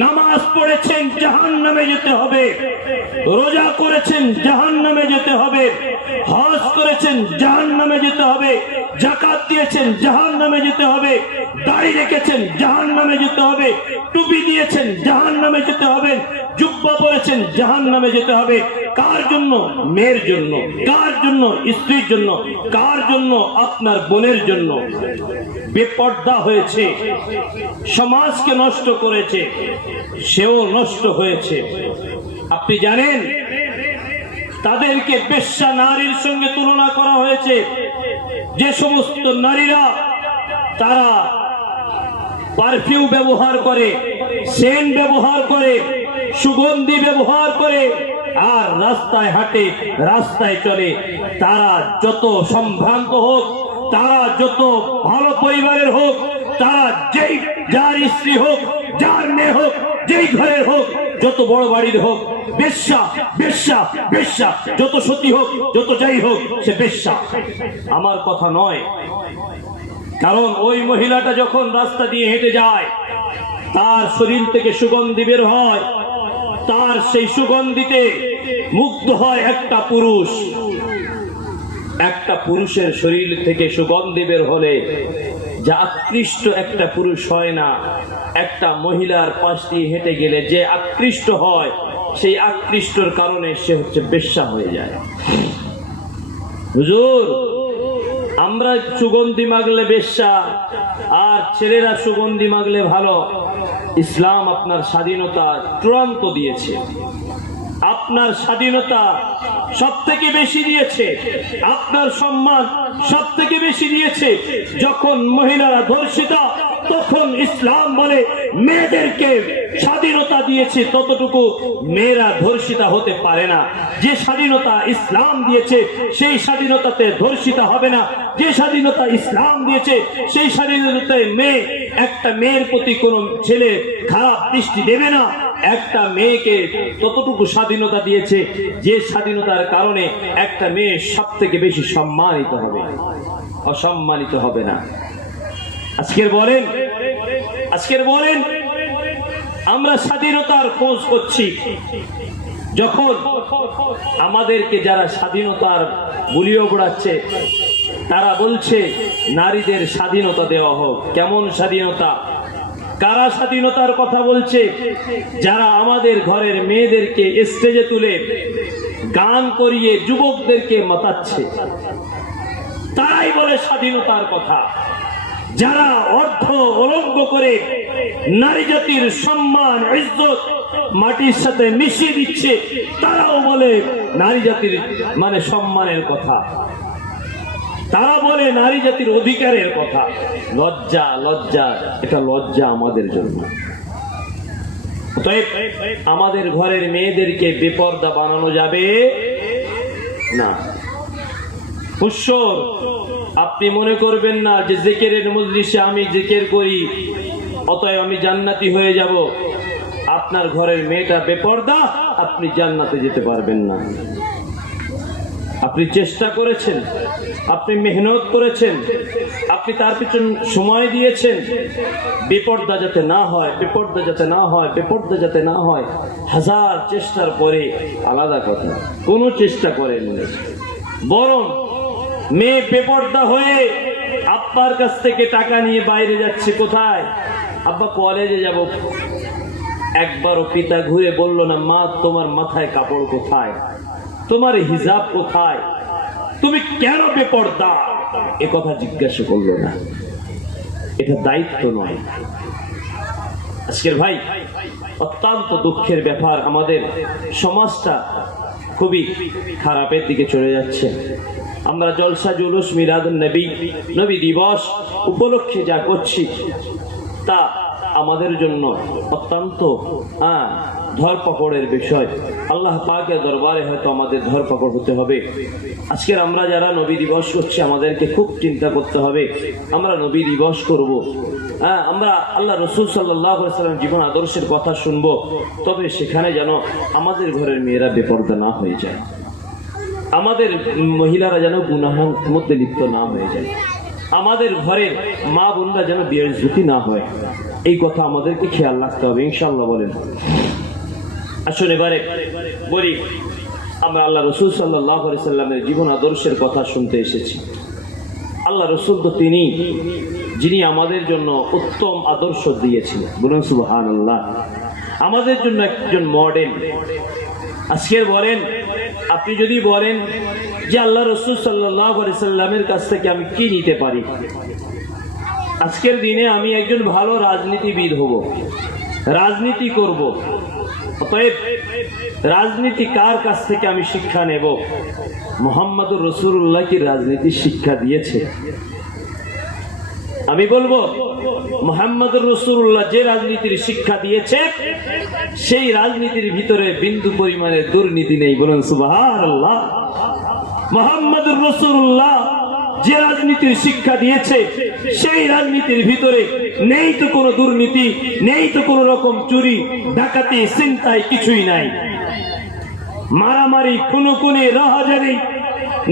নামাজ পড়েছেন জাহান্নামে যেতে হবে, রোজা করেছেন জাহান্নামে যেতে হবে, হজ করেছেন জাহান্নামে যেতে হবে, যাকাত দিয়েছেন জাহান্নামে যেতে হবে, দাড়ি রেখেছেন জাহান্নামে যেতে হবে, টুপি দিয়েছেন জাহান্নামে যেতে হবে, জুব্বা পরেছেন জাহান্নামে যেতে হবে। কার জন্য? মেয়ের জন্য। কার জন্য? স্ত্রীর জন্য। কার জন্য? আপনার বোনের জন্য। বেপর্দা হয়েছে, সমাজকে নষ্ট করেছে, সেও নষ্ট হয়েছে। আপনি জানেন তাদেরকে বেশ্যা নারীর সঙ্গে তুলনা করা হয়েছে। যে সমস্ত নারীরা তারা পারফিউম ব্যবহার করে, সেন্ট ব্যবহার করে, সুগন্ধি ব্যবহার করে আর রাস্তায় হাঁটে, রাস্তায় চলে, তারা যত সম্ভ্রান্ত হোক, তারা যত ভালো পরিবারের হোক, তারা যেই যার স্ত্রী হোক, যার মেয়ে হোক, যেই ঘরের হোক, যত বড় বাড়ির হোক, বেশ্যা বেশ্যা বেশ্যা, যত সতী হোক, যত যাই হোক, সে বেশ্যা। আমার কথা নয়, কারণ ওই মহিলাটা যখন রাস্তা দিয়ে হেঁটে যায় তার শরীর থেকে সুগন্ধি বের হয়, তার সেই সুগন্ধিতে মুগ্ধ হয় একটা পুরুষ। একটা পুরুষের শরীর থেকে সুগন্ধি বের হলে যা আকৃষ্ট একটা পুরুষ হয় না, একটা মহিলার পাশ দিয়ে হেঁটে গেলে যে আকৃষ্ট হয়, সেই আকৃষ্টর কারণে সে হচ্ছে বেশ্যা হয়ে যায়। হুজুর আমরা সুগন্ধি মাগলে বেশ্যা আর ছেলেরা সুগন্ধি মাগলে ভালো। ইসলাম আপনার স্বাধীনতা চূড়ান্ত দিয়েছে। আপনার স্বাধীনতা সব থেকে বেশি দিয়েছে, আপনার সম্মান সব থেকে বেশি দিয়েছে। যখন মহিলারা ধর্ষিত, তখন ইসলাম বলে মেয়েদেরকে স্বাধীনতা দিয়েছে, ততটুকু মেয়েরা ধর্ষিতা হতে পারে না। যে স্বাধীনতা ইসলাম দিয়েছে সেই স্বাধীনতাতে ধর্ষিতা হবে না। যে স্বাধীনতা ইসলাম দিয়েছে সেই স্বাধীনতায় একটা মেয়ের প্রতি কোনো ছেলে খারাপ দৃষ্টি দেবে না। একটা মেয়েকে ততটুকু স্বাধীনতা দিয়েছে যে স্বাধীনতার কারণে একটা মেয়ে সব থেকে বেশি সম্মানিত হবে, অসম্মানিত হবে না। আজকের বলেন আমরা স্বাধীনতার খোঁজ করছি, যখন আমাদেরকে যারা স্বাধীনতার বুলিও পড়াচ্ছে তারা বলছে নারীদের স্বাধীনতা দেওয়া হোক। কেমন স্বাধীনতা? কারা স্বাধীনতার কথা বলছে? যারা আমাদের ঘরের মেয়েদেরকে স্টেজে তুলে গান করিয়ে যুবকদেরকে মাতাচ্ছে, তারাই বলে স্বাধীনতার কথা। যারা অর্থ অলঙ্ঘ করে নারী জাতির সম্মান ইজ্জত মাটির সাথে মিশিয়ে দিচ্ছে, তারাও বলে নারী জাতির সম্মানের কথা, তারা বলে নারী জাতির অধিকারের কথা। লজ্জা, লজ্জা, এটা লজ্জা আমাদের জন্য। আমাদের ঘরের মেয়েদেরকে বেপর্দা বানানো যাবে না। হুশর, আপনি মনে করবেন না যে জিকিরের মজলিসে আমি জিকির করি অতএব আমি জান্নাতি হয়ে যাব। আপনার ঘরের মেয়েটা বেপর্দা, আপনি জান্নাতে যেতে পারবেন না। আপনি চেষ্টা করেছেন, আপনি মেহনত করেছেন, আপনি তার পিছন সময় দিয়েছেন, বেপর্দা যাতে না হয়, বেপর্দা যাতে না হয়, বেপর্দা যাতে না হয়। হাজার চেষ্টার পরে আলাদা কথা, কোনো চেষ্টা করেননি। বরং মেয়ে বেপর্দা হয়ে আব্বার কাছ থেকে টাকা নিয়ে বাইরে যাচ্ছে। কোথায়? আব্বা কলেজে যাব। একবারও পিতা ঘুরে বলল না, মা তোমার মাথায় কাপড় কোথায়, তোমার হিজাব কোথায়, তুমি কেন বেপর্দা, এ কথা জিজ্ঞাসা করলো না। এটা দায়িত্ব নয়। আজকের ভাই, অত্যন্ত দুঃখের ব্যাপার, আমাদের সমাজটা খুবই খারাপের দিকে চলে যাচ্ছে। আমরা জলসা জুলুস মিলাদুন নবী, নবী দিবস উপলক্ষে যা করছি তা আমাদের জন্য অত্যন্ত ধরপাকড়ের বিষয়। আল্লাহ পাকের দরবারে হয়তো আমাদের ধরপাকড় হতে হবে। আজকের আমরা যারা নবী দিবস করছি, আমাদেরকে খুব চিন্তা করতে হবে। আমরা নবী দিবস করব, আমরা আল্লাহ রসুল সাল্লাল্লাহু আলাইহি ওয়াসাল্লাম জীবন আদর্শের কথা শুনবো, তবে সেখানে যেন আমাদের ঘরের মেয়েরা বেপর্দা না হয়ে যায়, আমাদের মহিলারা যেন গুনাহের মধ্যে লিপ্ত না হয়ে যায়, আমাদের ঘরের মা বোনরা যেন বেইজ্জতি না হয়। এই কথা আমাদেরকে খেয়াল রাখতে হবে, ইনশাআল্লাহ। বলেন, আসুন এবারে বলি, আমরা আল্লাহ রসুল সাল্লাল্লাহু আলাইহি ওয়াসাল্লামের জীবন আদর্শের কথা শুনতে এসেছি। আল্লাহ রসুল তো তিনি যিনি আমাদের জন্য উত্তম আদর্শ দিয়েছিলেন। বলুন সুবহানাল্লাহ। আমাদের জন্য একজন মডেল। আজকের বলেন, আপনি যদি বলেন যে আল্লাহ রসুল সাল্লাল্লাহু আলাইহি ওয়াসাল্লামের কাছ থেকে আমি কি নিতে পারি, আজকের দিনে আমি একজন ভালো রাজনীতিবিদ হব, রাজনীতি করব, অতএব রাজনীতি কার কাছ থেকে আমি শিক্ষা নেব? মুহাম্মদুর রাসূলুল্লাহ কি রাজনীতির শিক্ষা দিয়েছে? আমি বলবো মুহাম্মদুর রাসূলুল্লাহ যে রাজনীতির শিক্ষা দিয়েছে সেই রাজনীতির ভিতরে বিন্দু পরিমাণের দুর্নীতি নেই। বলুন সুবহানাল্লাহ। মুহাম্মদুর রাসূলুল্লাহ যে রাজনীতির শিক্ষা দিয়েছে সেই রাজনীতির ভিতরে নেই তো কোনো দুর্নীতি, নেই তো কোনো রকম চুরি ডাকাতি ছিনতাই, কিছুই নাই। মারামারি খুনোখুনি রাহাজানি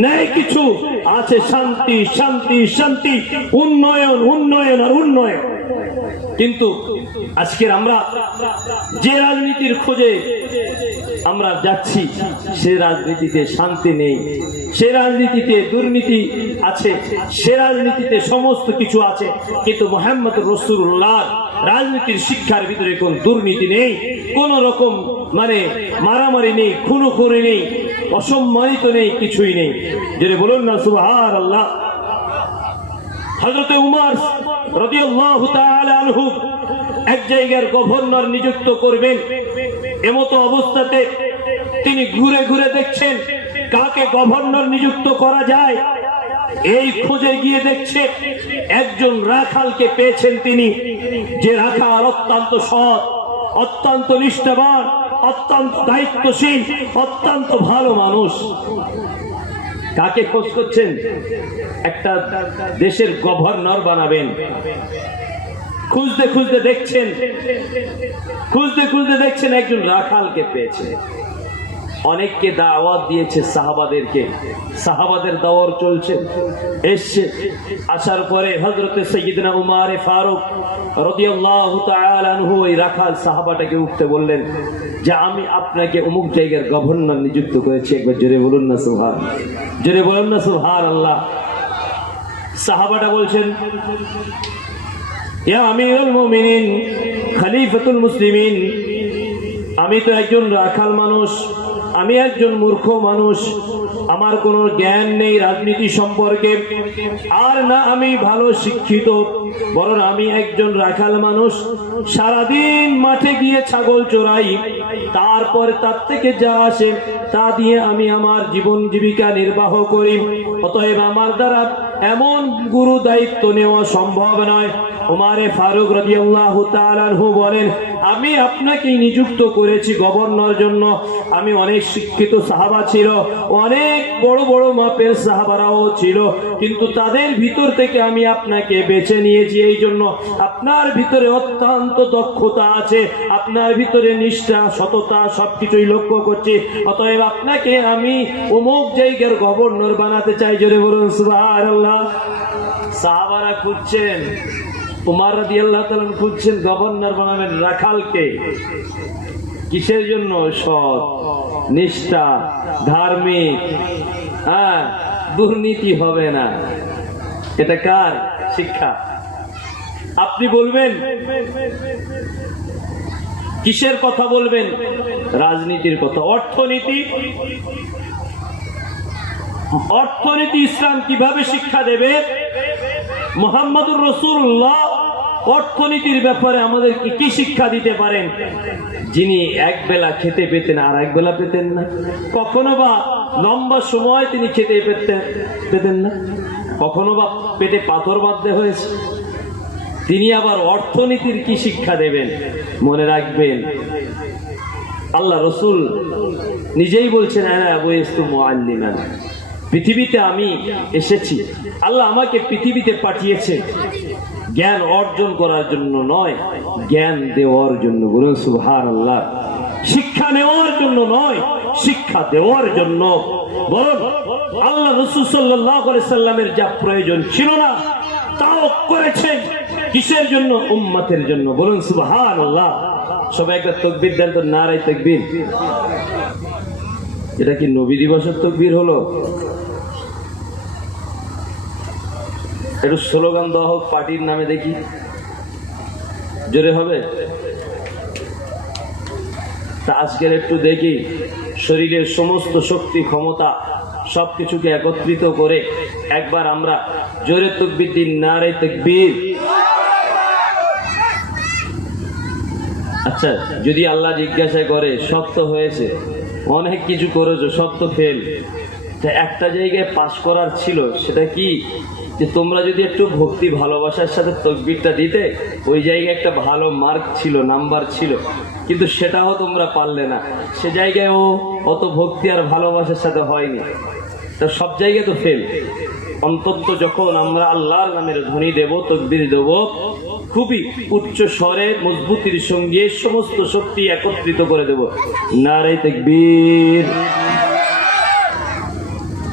নেই, কিছু আছে শান্তি শান্তি শান্তি, উন্নয়ন উন্নয়ন আর উন্নয়ন। কিন্তু আজকের আমরা যে রাজনীতির খোঁজে আমরা যাচ্ছি সে রাজনীতিতে শান্তি নেই, সে রাজনীতিতে দুর্নীতি আছে, সে রাজনীতিতে সমস্ত কিছু আছে, কিন্তু মুহাম্মদ রাসূলুল্লাহ রাজনীতির শিক্ষার ভিতরে কোন দুর্নীতি নেই, কোন রকম মারামারি নেই, খুনোখুনি নেই, অসম্মানিত নেই, কিছুই নেই। যেটা বলুন না সুবহানাল্লাহ। হযরত উমর রাদিয়াল্লাহু তাআলা আনহু এক জায়গার গভর্নর নিযুক্ত করবেন, এমতো অবস্থাতে তিনি ঘুরে ঘুরে দেখছেন কাকে গভর্নর নিযুক্ত করা যায়। এই খোঁজে গিয়ে দেখছে একজন রাখালকে পেয়েছেন তিনি, যে রাখাল অত্যন্ত সৎ, অত্যন্ত নিষ্ঠাবান, অত্যন্ত দায়িত্বশীল, অত্যন্ত ভালো মানুষ। কাকে খোঁজ করছেন? একটা দেশের গভর্নর বানাবেন। খুঁজতে খুঁজতে দেখছেন একজন রাখালকে পেয়েছে। অনেককে দাওয়াত দিয়েছে, সাহাবাদের দাওয়াত চলছে, এসছে। আসার পরে হযরতে সাইয়্যিদনা উমর ফারুক রাদিয়াল্লাহু তাআলা আনহু ওই রাখাল সাহাবাটাকে উঠতে বললেন যে আমি আপনাকে অমুক জায়গার গভর্নর নিযুক্ত করেছি। একবার জোরে বলুন না সুবহানাল্লাহ, জোরে বলুন না সুবহানাল্লাহ। সাহাবাটা বলছেন, ইয়া আমিরুল মুমিনিন, খলিফাতুল মুসলিমিন, আমি তো একজন রাখাল মানুষ, আমি একজন মূর্খ মানুষ, আমার কোনো জ্ঞান নেই রাজনীতি সম্পর্কে, আর না আমি ভালো শিক্ষিত, বরং আমি একজন রাখাল মানুষ, সারাদিন মাঠে গিয়ে ছাগল চড়াই, তারপর তার থেকে যা আসে তা দিয়ে আমি আমার জীবন জীবিকা নির্বাহ করি। অতএব আমার দ্বারা এমন গুরু দায়িত্ব নেওয়া সম্ভব নয়। উমর ফারুক রাদিয়াল্লাহু তাআলা আনহু বলেন, আমি আপনাকে নিযুক্ত করেছি গভর্নর জন্য। আমি অনেক শিক্ষিত সাহাবা ছিল, অনেক বড় বড় মাপের সাহাবারাও ছিল, কিন্তু তাদের ভিতর থেকে আমি আপনাকে বেছে নিয়েছি এই জন্য আপনার ভিতরে অত্যন্ত দক্ষতা আছে, আপনার ভিতরে নিষ্ঠা, সততা সবকিছুই লক্ষ্য করছি। অতএব আপনাকে আমি অমুক জায়গার গভর্নর বানাতে চাই। জোরে বলুন সুবহানাল্লাহ। সাহাবারা খুঁজছেন, উমর রাদিয়াল্লাহু তাআলা খুঁজছেন গভর্নর বানাবেন রাখালকে। কিসের জন্য? সৎ, নিষ্ঠা, ধার্মিক, দুর্নীতি হবে না। এটা কার শিক্ষা? আপনি বলবেন কিসের কথা বলবেন? রাজনীতির কথা। অর্থনীতি ইসলাম কিভাবে শিক্ষা দেবে? মুহাম্মদুর রাসূলুল্লাহ অর্থনীতির ব্যাপারে আমাদেরকে কি শিক্ষা দিতে পারেন? যিনি এক বেলা খেতে পেতেন আর এক বেলা পেতেন না, কখনো বা লম্বা সময় তিনি খেতে পেতেন না, কখনো বা পেটে পাথর বাঁধতে হয়েছে, তিনি আবার অর্থনীতির কি শিক্ষা দেবেন? মনে রাখবেন, আল্লাহ রসুল নিজেই বলছেন, পৃথিবীতে আমি এসেছি, আল্লাহ আমাকে পৃথিবীতে পাঠিয়েছে জ্ঞান অর্জন করার জন্য নয়, জ্ঞান দেওয়ার জন্য। বলুন সুবহানাল্লাহ। শিক্ষা নেওয়ার জন্য নয়, শিক্ষা দেওয়ার জন্য। বরং আল্লাহ রাসূল সাল্লাল্লাহু আলাইহি সাল্লামের যা প্রয়োজন ছিল না তাও করেছেন। কিসের জন্য? উম্মতের জন্য। বলুন সুবহানাল্লাহ। সবাই একটা তাকবীর দেন তো, নারে তাকবীর। এটা কি নবী দিবসের তাকবীর হলো? একটু স্লোগান দেওয়া হোক পার্টির নামে, দেখি জোরে হবে। তা আজকের একটু দেখি শরীরের সমস্ত শক্তি ক্ষমতা সবকিছুকে একত্রিত করে একবার আমরা জোরে তাকবীর দিন, নারে তাকবীর। আচ্ছা, যদি আল্লাহ জিজ্ঞাসা করে সব তো হয়েছে, অনেক কিছু করেছো, সব তো ফেল, একটা জায়গায় পাশ করার ছিল, সেটা কি? যে তোমরা যদি একটু ভক্তি ভালোবাসার সাথে তাকবীরটা দিতে, ওই জায়গায় একটা ভালো মার্ক ছিল, নাম্বার ছিল, কিন্তু সেটাও তোমরা পারলে না। সে জায়গায় অত ভক্তি আর ভালোবাসার সাথে হয়নি, তা সব জায়গায় তো ফেল। অন্তত যখন আমরা আল্লাহর নামের ধ্বনি দেব, তাকবীর দেব, খুবই উচ্চ স্বরে মজবুতির সঙ্গে সমস্ত শক্তি একত্রিত করে দেব, নারে তাকবীর।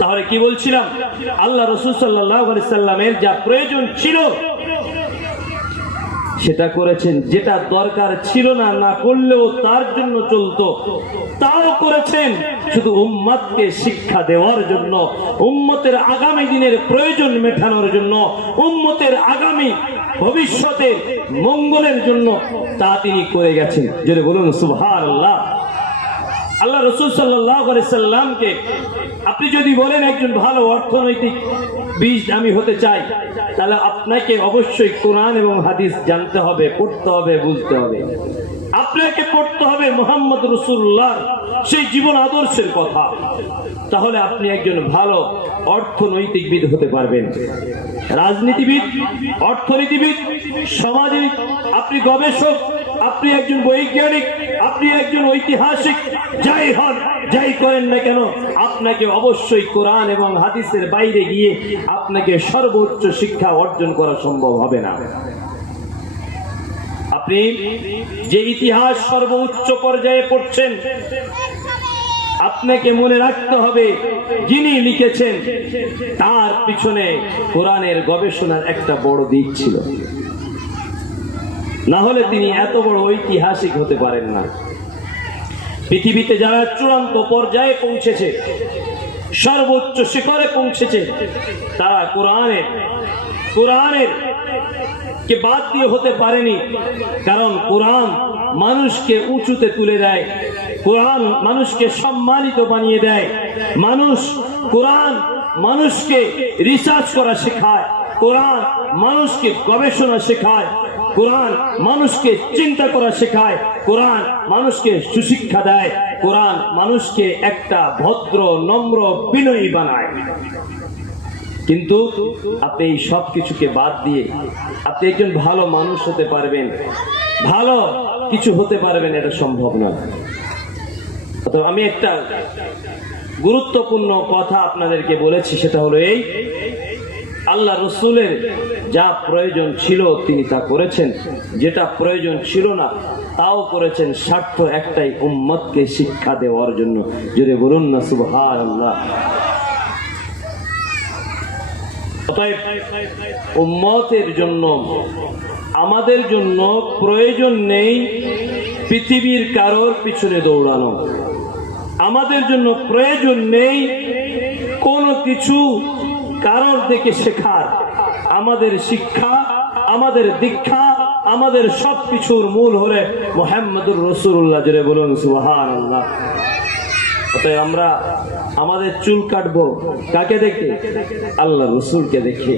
তাহলে কি বলছিলাম? আল্লাহ রাসূল সাল্লাল্লাহু আলাইহি সাল্লামের যা প্রয়োজন ছিল সেটা করেছেন, যেটা দরকার ছিল না, না করলেও তার জন্য চলতো, তাও করেছেন শুধু উম্মতকে শিক্ষা দেওয়ার জন্য, উম্মতের আগামী দিনের প্রয়োজন মেটানোর জন্য, উম্মতের আগামী ভবিষ্যতে মঙ্গলের জন্য তা তিনি করে গেছেন। যদি বলুন সুবহানাল্লাহ। আল্লাহ রাসূল সাল্লাল্লাহু আলাইহি সাল্লামকে আপনি যদি বলেন একজন ভালো অর্থনৈতিক বীজ আমি হতে চাই, তাহলে আপনাকে অবশ্যই কোরআন এবং হাদিস জানতে হবে, পড়তে হবে, বুঝতে হবে। আপনাকে পড়তে হবে মুহাম্মদ রাসূলুল্লাহ সেই জীবন আদর্শের কথা। তাহলে আপনি একজন ভালো অর্থনৈতিকবিদ হতে পারবেন, রাজনীতিবিদ, অর্থনীতিবিদ, সামাজিক, আপনি গবেষক, আপনি একজন বৈজ্ঞানিক, আপনি একজন ঐতিহাসিক, যাই হন, যাই করেন না কেন, আপনাকে অবশ্যই কোরআন এবং হাদিসের বাইরে গিয়ে আপনাকে সর্বোচ্চ শিক্ষা অর্জন করা সম্ভব হবে না। আপনি যে ইতিহাস সর্বোচ্চ পর্যায়ে পড়ছেন, আপনাকে মনে রাখতে হবে যিনি লিখেছেন তার পিছনে কোরআনের গবেষণার একটা বড় দিক ছিল, না হলে তিনি এত বড় ঐতিহাসিক হতে পারেন না। পৃথিবীতে যারা চূড়ান্ত পর্যায়ে পৌঁছেছে, সর্বোচ্চ শিখরে পৌঁছেছে, তারা কোরআনের কে বাদ দিয়ে হতে পারেনি। কারণ কোরআন মানুষকে উঁচুতে তুলে দেয়, কোরআন মানুষকে সম্মানিত বানিয়ে দেয়, কোরআন মানুষকে রিসার্চ করা শেখায়, কোরআন মানুষকে গবেষণা শেখায়, কোরআন মানুষকে চিন্তা করা শেখায়, কোরআন মানুষকে সুশিক্ষা দেয়, কোরআন মানুষকে একটা ভদ্র, নম্র, বিনয়ী বানায়। কিন্তু আপনি এই সব কিছুকে বাদ দিয়ে আপনি একজন ভালো মানুষ হতে পারবেন, ভালো কিছু হতে পারবেন, এটা সম্ভব নয়। তো আমি একটা গুরুত্বপূর্ণ কথা আপনাদেরকে বলেছি, সেটা হলো এই, আল্লাহ রসুলের যা প্রয়োজন ছিল তিনি তা করেছেন, যেটা প্রয়োজন ছিল না তাও করেছেন, স্বার্থ একটাই, উম্মতকে শিক্ষা দেওয়ার জন্য। জোরে বলুন না সুবহানাল্লাহ। অতএব উম্মতের জন্য, আমাদের জন্য প্রয়োজন নেই পৃথিবীর কারোর পিছনে দৌড়ানো, আমাদের জন্য প্রয়োজন নেই কোনো কিছু কারোর থেকে শেখার। আমাদের শিক্ষা, আমাদের দীক্ষা, আমাদের সবকিছুর মূল হলে মুহাম্মদুর রাসূলুল্লাহ। জোরে বলুন সুবহানাল্লাহ। অতএব আমরা আমাদের চুল কাটবো কাকে দেখে? আল্লাহ রসুলকে দেখে।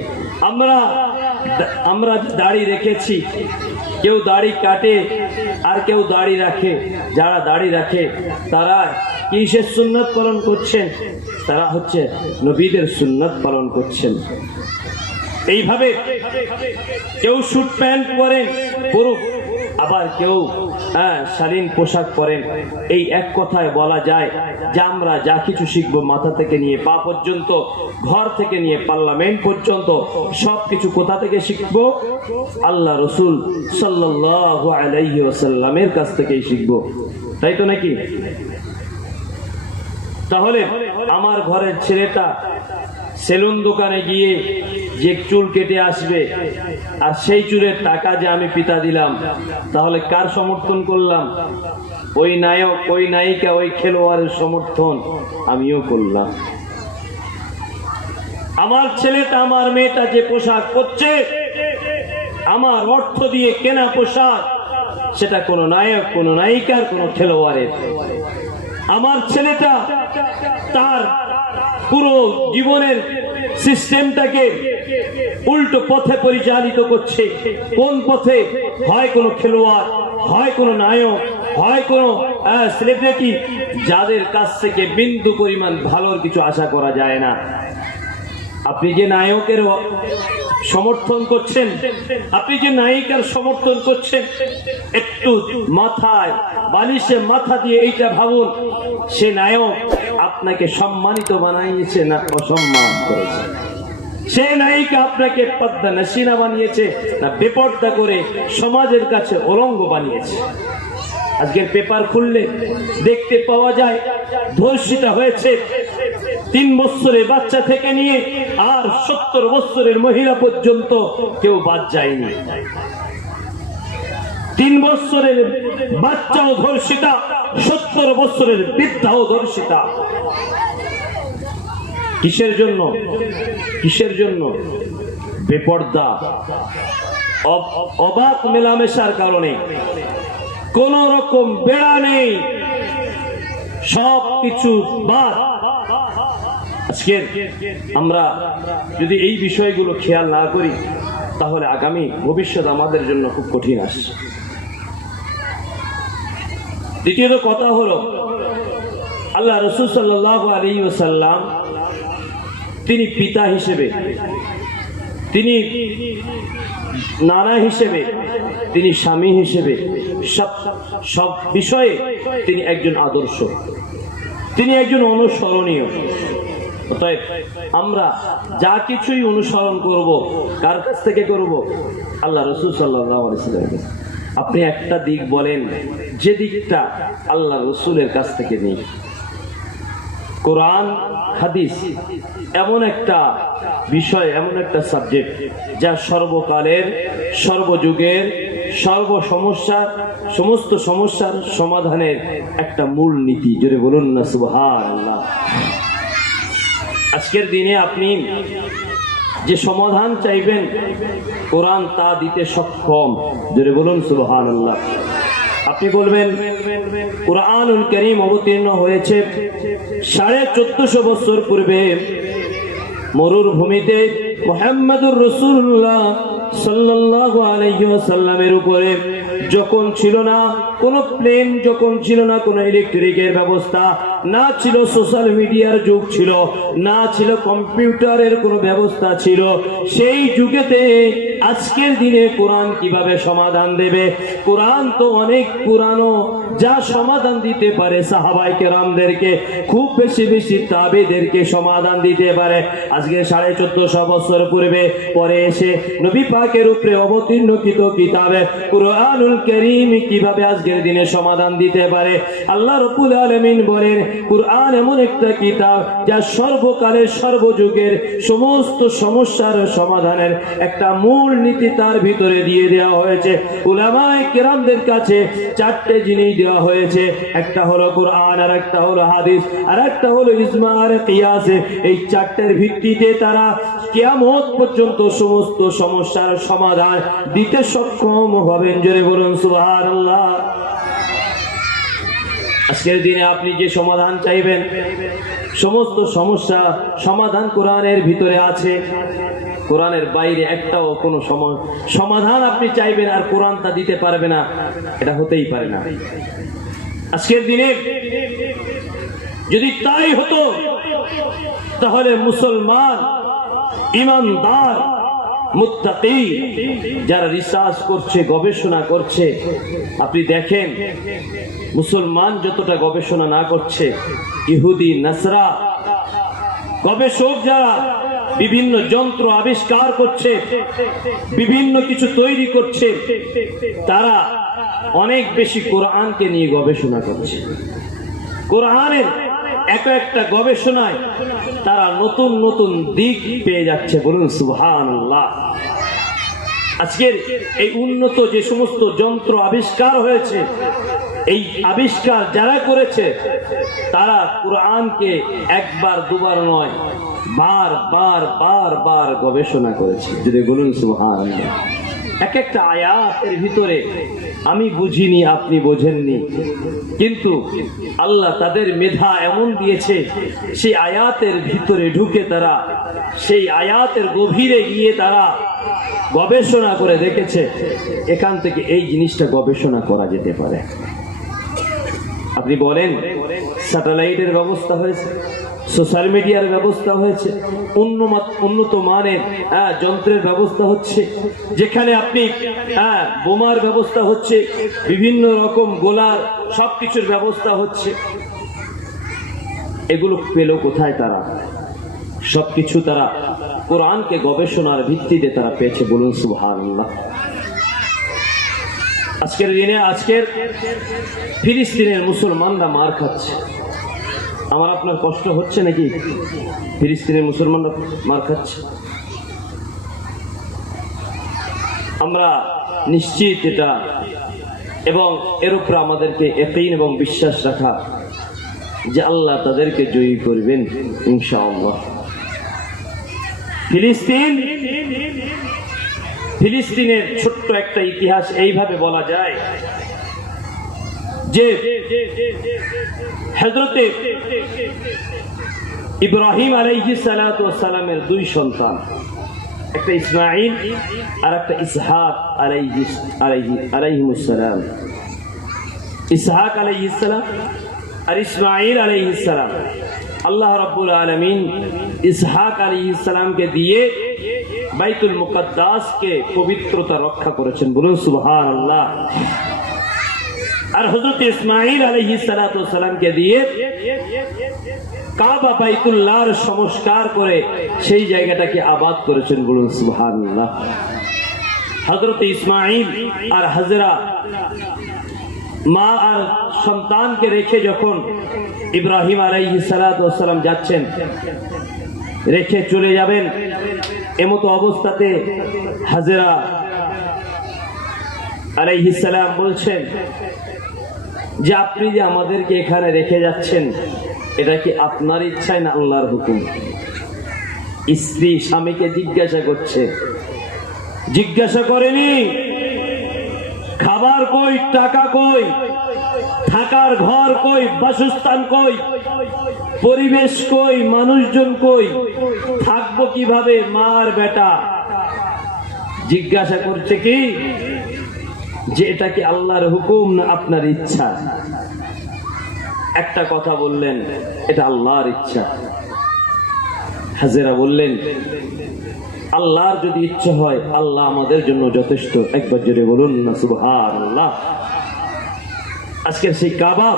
আমরা দাড়ি রেখেছি, কেউ দাড়ি কাটে আর কেউ দাড়ি রাখে। যারা দাড়ি রাখে তারা কিসের সুন্নাত পালন করছেন? তারা হচ্ছে নবীদের সুন্নাত পালন করছেন। এইভাবে কেউ স্যুট প্যান্ট পরেন পরুক, আবার কেউ শালীন পোশাক পরেন। এই এক কথায় বলা যায় যে আমরা যা কিছু শিখবো, মাথা থেকে নিয়ে পা পর্যন্ত, ঘর থেকে নিয়ে পার্লামেন্ট পর্যন্ত, সবকিছু কোথা থেকে শিখবো? আল্লাহ রসুল সাল্লাল্লাহু আলাইহি ওয়াসাল্লামের কাছ থেকেই শিখবো, তাই তো নাকি? তাহলে আমার ঘরের ছেলেটা সেলুন দোকানে গিয়ে যে চুল কেটে আসবে, আর সেই চুলের টাকা যে আমি পিতা দিলাম, তাহলে কার সমর্থন করলাম? ওই নায়ক, ওই নায়িকা, ওই খেলোয়াড়ের সমর্থন আমিও করলাম। আমার ছেলেটা, আমার মেয়েটা যে পোশাক পরছে, আমার অর্থ দিয়ে কেনা পোশাক, সেটা কোনো নায়ক, কোনো নায়িকার, কোনো খেলোয়াড়ের। আমার ছেলেটা তার পুরো জীবনের সিস্টেমটাকে উল্টো পথে পরিচালিত করছে। কোন পথে? হয় কোনো খেলোয়াড়, হয় কোনো নায়ক, হয় কোনো সেলিব্রিটি, যাদের কাছ থেকে বিন্দু পরিমাণ ভালোর কিছু আশা করা যায় না। আপনি যে নায়কের সমর্থন করছেন, আপনি যে নায়িকার সমর্থন করছেন, একটু মাথায় বালিশে মাথা দিয়ে এইটা ভাবুন, সে নায়ক আপনাকে সম্মানিত বানিয়েছে না অসম্মান করেছে? সে নায়িকা আপনাকে পর্দা নশিনা বানিয়েছে না বেপর্দা করে সমাজের কাছে অলঙ্গ বানিয়েছে? আজকের পেপার খুললে দেখতে পাওয়া যায় ধর্ষিতা হয়েছে 3 বছরের বাচ্চা থেকে নিয়ে আর 70 বছরের মহিলা পর্যন্ত কেউ বাদ যায়নি। 3 বছরের বাচ্চাও ধর্ষিতা, 70 বছরের বৃদ্ধাও ধর্ষিতা। কিসের জন্য? কিসের জন্য? বেপর্দা, অবাক মেলামেশার কারণে। কোন রকম বেড়া নেই, সব কিছু বাদ। আজকে আমরা যদি এই বিষয়গুলো খেয়াল না করি, তাহলে আগামী ভবিষ্যৎ আমাদের জন্য খুব কঠিন আসছে। দ্বিতীয়ত কথা হলো, আল্লাহ রাসূল সাল্লাল্লাহু আলাইহি ওয়াসাল্লাম তিনি পিতা হিসেবে, তিনি নানা হিসেবে, তিনি স্বামী হিসেবে, সব বিষয়ে তিনি একজন আদর্শ, তিনি একজন অনুসরণীয়। অতএব আমরা যা কিছুই অনুসরণ করব, কার কাছ থেকে করব? আল্লাহ রাসূল সাল্লাল্লাহু আলাইহি ওয়াসাল্লাম। আপনি একটা দিক বলেন যে দিকটা আল্লাহ রাসূলের কাছ থেকে নেই। কোরআন হাদিস এমন একটা বিষয়, এমন একটা সাবজেক্ট যা সর্বকালের, সর্বযুগের, সমস্ত সমস্যার সমাধানের একটা মূল নীতি। জোরে বলুন না সুবহানাল্লাহ। আজকের দিনে আপনি যে সমাধান চাইবেন, কোরআন তা দিতে সক্ষম। জোরে বলুন সুবহানাল্লাহ। আপনি বলবেন কুরআনুল কারীম অবতীর্ণ হয়েছে 1450 বছর পূর্বে মরুভূমিতে মুহাম্মদুর রাসূলুল্লাহ সাল্লাল্লাহু আলাইহি ওয়াসাল্লামের উপরে যখন ছিল না কোনো প্লেন, যখন ছিল না কোনো ইলেকট্রিকের ব্যবস্থা, না ছিল সোশ্যাল মিডিয়ার যুগ ছিল, না ছিল কম্পিউটারের কোনো ব্যবস্থা ছিল, সেই যুগেতে আজকের দিনে কোরআন কিভাবে সমাধান দেবে? কোরআন তো অনেক পুরানো, যা সমাধান দিতে পারে সাহাবায়ে কেরামদেরকে, খুব বেশি তাবেঈদেরকে সমাধান দিতে পারে। আজকে 1450 বছর পূর্বে পরে এসে নবী পাকের উপরে অবতীর্ণকৃত কিতাবে কুরআনুল কারীম কিভাবে আজকের দিনে সমাধান দিতে পারে? আল্লাহ রাব্বুল আলামিন বলেন, কুরআন এমন একটা কিতাব যা সর্বকালের, সর্বযুগের সমস্ত সমস্যার সমাধানের একটা মূল নীতি তার ভিতরে দিয়ে দেওয়া হয়েছে। উলামায়ে কেরামদের কাছে 4টে জিনিস দেওয়া হয়েছে, একটা হলো কুরআন, আর একটা হলো হাদিস, আর একটা হলো ইজমা আর কিয়াস। এই 4টের ভিত্তিতে তারা কিয়ামত পর্যন্ত সমস্ত সমস্যার সমাধান দিতে সক্ষম হবেন। জোরে বলুন সুবহানাল্লাহ। আজকের দিনে আপনি যে সমাধান চাইবেন, সমস্ত সমস্যা সমাধান কোরআনের ভিতরে আছে। কোরআনের বাইরে একটাও কোনো সমাধান আপনি চাইবেন আর কোরআন তা দিতে পারবে না, এটা হতেই পারে না। আজকের দিনে যদি তাই হতো, তাহলে মুসলমান, ঈমানদার, মুত্তাকি যারা রিসার্চ করছে, গবেষণা করছে, আপনি দেখেন মুসলমান যতটা গবেষণা না করছে, ইহুদি, নাসরা গবেষক যারা বিভিন্ন যন্ত্র আবিষ্কার করছে, বিভিন্ন কিছু তৈরি করছে, তারা অনেক বেশি কোরআনকে নিয়ে গবেষণা করছে। কোরআনের একটা গবেষণায় তারা নতুন নতুন দিক পেয়ে যাচ্ছে। বলুন সুবহানাল্লাহ। আজকের এই উন্নত যে সমস্ত যন্ত্র আবিষ্কার হয়েছে, এই আবিষ্কার যারা করেছে তারা কোরআনকে একবার দুবার নয়, বার গবেষণা করেছে। যদি বলুন সুবহানাল্লাহ। একটা আয়াতের ভিতরে আমি বুঝিনি, আপনি বোঝেননি, কিন্তু আল্লাহ তাদের মেধা এমন দিয়েছে, সেই আয়াতের ভিতরে ঢুকে তারা সেই আয়াতের গভীরে গিয়ে তারা গবেষণা করে দেখেছে এখান থেকে এই জিনিসটা গবেষণা করা যেতে পারে। আপনি বলেন স্যাটেলাইটের ব্যবস্থা হয়েছে, সোশ্যাল মিডিয়ার ব্যবস্থা হয়েছে, উন্নত মানের যন্ত্রের ব্যবস্থা হচ্ছে, যেখানে আপনি বোমার ব্যবস্থা হচ্ছে, বিভিন্ন রকম গোলার সবকিছুর ব্যবস্থা হচ্ছে। এগুলো পেল কোথায় তারা? সবকিছু তারা কোরআনকে গবেষণার ভিত্তিতে তারা পেয়েছে। বলুন সুবহানাল্লাহ। আজকের দিনে ফিলিস্তিনের মুসলমানরা মার খাচ্ছে। আমার আপনার কষ্ট হচ্ছে নাকি? ফিলিস্তিনের মুসলমানরা মার খাচ্ছে। আমরা নিশ্চিত এটা, এবং এর উপরে আমাদেরকে ইয়াকিন এবং বিশ্বাস রাখা যে আল্লাহ তাদেরকে জয়ী করবেন ইনশাআল্লাহ। ফিলিস্তিনের ছোট্ট একটা ইতিহাস এইভাবে বলা যায় যে হযরতে ইব্রাহিম আলাইহিস সালাতু ওয়াস সালামের 2 সন্তান, একটা ইসমাঈল আর একটা ইসহাক আলাইহিস সালাম। ইসহাক আলাইহিস সালাম আর ইসমাঈল আলাইহিস সালাম। আল্লাহ রাব্বুল আলামিন ইসহাক আলাইহিস সালামকে দিয়ে বাইতুল মুকাদ্দাসকে পবিত্রতা রক্ষা করেছেন, বলুন সুবহানাল্লাহ। আর হযরত ইসমাঈল আলাইহিস সালামকে দিয়ে কাবা বাইতুল্লাহর সংস্কার করে সেই জায়গাটাকে আবাদ করেছেন, বলুন সুবহানাল্লাহ। হযরত ইসমাঈল আর হাজরা মা আর সন্তানকে রেখে যখন ইব্রাহিম আলাইহিস সালাম যাচ্ছেন, রেখে চলে যাবেন, এমতো অবস্থাতে হাজরা আলাইহিস সালাম বলছেন যে আপনি যে আমাদেরকে এখানে রেখে যাচ্ছেন, এটা কি আপনার ইচ্ছায় না আল্লাহর হুকুম? স্ত্রী স্বামীকে জিজ্ঞাসা করছে, জিজ্ঞাসা করেনি খাবার কই, টাকা কই, থাকার ঘর কই, বাসস্থান কই, পরিবেশ কই, মানুষজন কই, থাকবো কিভাবে? মার বেটা জিজ্ঞাসা করছে কি যে এটা কি আল্লাহর হুকুম না আপনার ইচ্ছা? একটা কথা বললেন, এটা আল্লাহর ইচ্ছা। হাজেরা বললেন আল্লাহর যদি ইচ্ছা হয় আল্লাহ আমাদের জন্য যথেষ্ট। একবার জোরে বলুন না সুবহানাল্লাহ। আজকের সেই কাবা,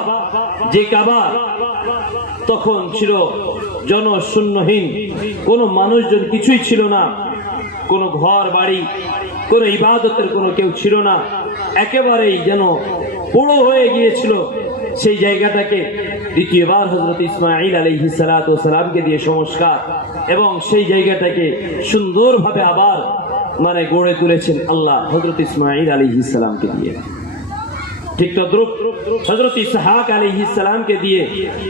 যে কাবা তখন ছিল জনশূন্যহীন, কোনো মানুষজন কিছুই ছিল না, কোনো ঘর বাড়ি, কোনো ইবাদতের কোনো কেউ ছিল না, একেবারেই যেন পোড়ো হয়ে গিয়েছিল। সেই জায়গাটাকে দ্বিতীয়বার হযরত ইসমাঈল আলাইহিস সালামকে দিয়ে সংস্কার এবং সেই জায়গাটাকে সুন্দরভাবে আবার গড়ে তুলেছেন আল্লাহ হযরত ইসমাঈল আলাইহিস সালামকে দিয়ে। ঠিক তদ্রুপ হযরত ইসহাক আলাইহিস সালামকে দিয়ে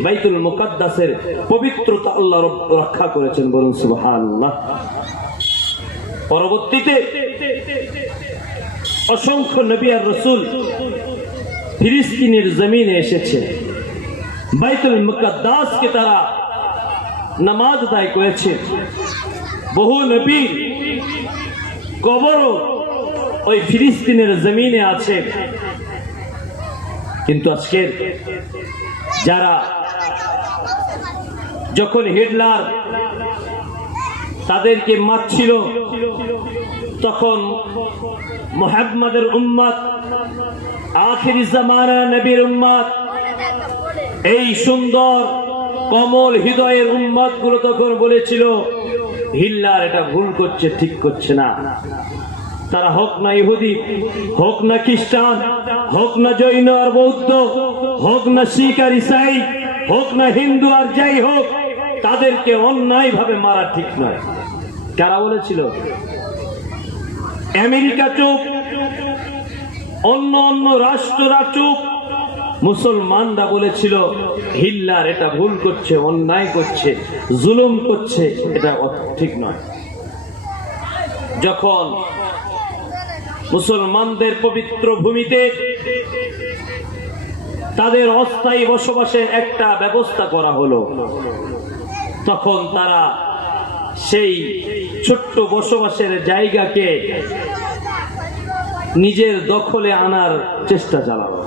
বাইতুল মুকাদ্দাসের পবিত্রতা আল্লাহ রক্ষা করেছেন, বলুন সুবহানাল্লাহ। পরবর্তীতে অসংখ্য নবী আর রাসূল ফিলিস্তিনের জমিনে এসেছে, বাইতুল মুকাদ্দাসকে তারা নামাজ আদায় করেছে। বহু নবী কবরও ওই ফিলিস্তিনের জমিনে আছে। কিন্তু আজকের যারা, যখন হিটলার তাদেরকে মারছিল, তখন মুহাম্মাদের উম্মত, আখিরি জামানা নবীর উম্মত, এই সুন্দর কমল হৃদয়ের উম্মত গুলো তখন বলেছিল হিটলার এটা ভুল করছে, ঠিক করছে না। তারা হোক না ইহুদি, হোক না খ্রিস্টান, হোক না জৈন আর বৌদ্ধ, হোক না শিখ আর ইসাই, হোক না হিন্দু আর যাই হোক, তাদেরকে অন্যায় ভাবে মারা ঠিক নয়। কারা বলেছিল? আমেরিকা চুপ, অন্য অন্য রাষ্ট্ররা চুপ, মুসলমানরা বলেছিল হিটলার এটা ভুল করছে, অন্যায় করছে, জুলুম করছে, এটা ঠিক নয়। যখন মুসলমানদের পবিত্র ভূমিতে তাদের অস্থায়ী বসবাসের একটা ব্যবস্থা করা হলো, তখন তারা সেই ছোট্ট বসবাসের জায়গাকে নিজের দখলে আনার চেষ্টা চালালো।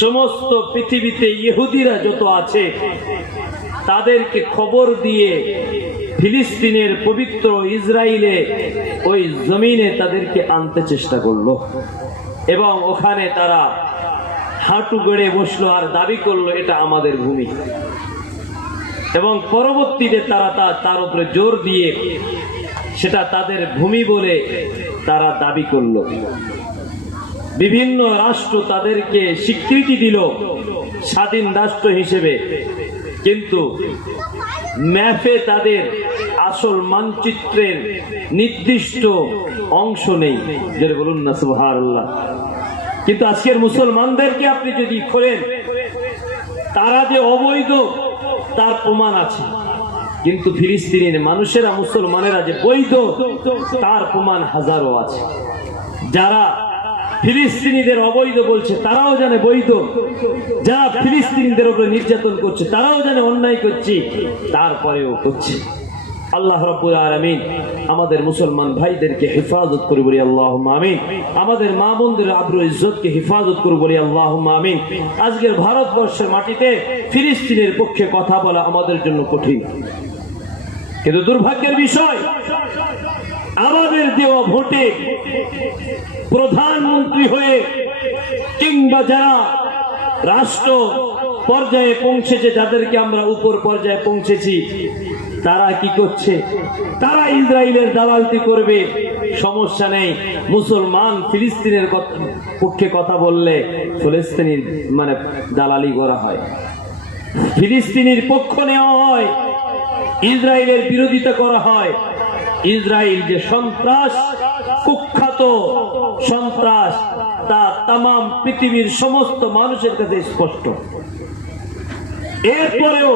সমস্ত পৃথিবীতে ইহুদিরা যত আছে তাদেরকে খবর দিয়ে ফিলিস্তিনের পবিত্র ইসরায়েলে ওই জমিনে তাদেরকে আনতে চেষ্টা করলো এবং ওখানে তারা হাঁটু গেড়ে বসলো আর দাবি করলো এটা আমাদের ভূমি। এবং পরবর্তীতে তারা তার উপরে জোর দিয়ে সেটা তাদের ভূমি বলে তারা দাবি করলো। বিভিন্ন রাষ্ট্র তাদেরকে স্বীকৃতি দিল স্বাধীন রাষ্ট্র হিসেবে, কিন্তু ম্যাপে তাদের আসল মানচিত্রের নির্দিষ্ট অংশ নেই। যেটা বলুন না সুবহানাল্লাহ। কিন্তু আজকের মুসলমানদেরকে আপনি যদি খোলেন, তারা যে অবৈধ তার প্রমাণ আছে, কিন্তু ফিলিস্তিনের মানুষেরা, মুসলমানেরা যে বৈধ তার প্রমাণ হাজারো আছে। যারা ফিলিস্তিনিদের অবৈধ বলছে তারাও জানে বৈধ, যারা ফিলিস্তিনিদের উপরে নির্যাতন করছে তারাও জানে অন্যায় করছে, তারপরেও করছে। আল্লাহ রাব্বুল আলামিন আমাদের মুসলমান ভাইদেরকে হেফাজত করে বলি আল্লাহুম্মা আমিন। আমাদের মা বোনদের আবরু ইজ্জতকে হেফাজত করে বলি আল্লাহুম্মা আমিন। আজকের ভারতবর্ষের মাটিতে ফিলিস্তিনের পক্ষে কথা বলা আমাদের জন্য কঠিন, কিন্তু দুর্ভাগ্যের বিষয় আমাদের দেওয়া ভোটে প্রধানমন্ত্রী হয়ে কিংবা যারা রাষ্ট্র পর্যায়ে পৌঁছেছে, যাদেরকে আমরা উপর পর্যায়ে পৌঁছেছি, তারা কি করছে? তারা ইসরায়েলের দালালতি করবে, সমস্যা নেই। মুসলমান ফিলিস্তিনের পক্ষে কথা বললে ফিলিস্তিনির মানে দালালি করা হয়, ফিলিস্তিনির পক্ষ নেওয়া হয়, ইসরায়েলের বিরোধিতা করা হয়। ইসরায়েল যে সন্ত্রাস, কুখ্যাত সন্ত্রাস, তা তাম পৃথিবীর সমস্ত মানুষের কাছে স্পষ্ট। এরপরেও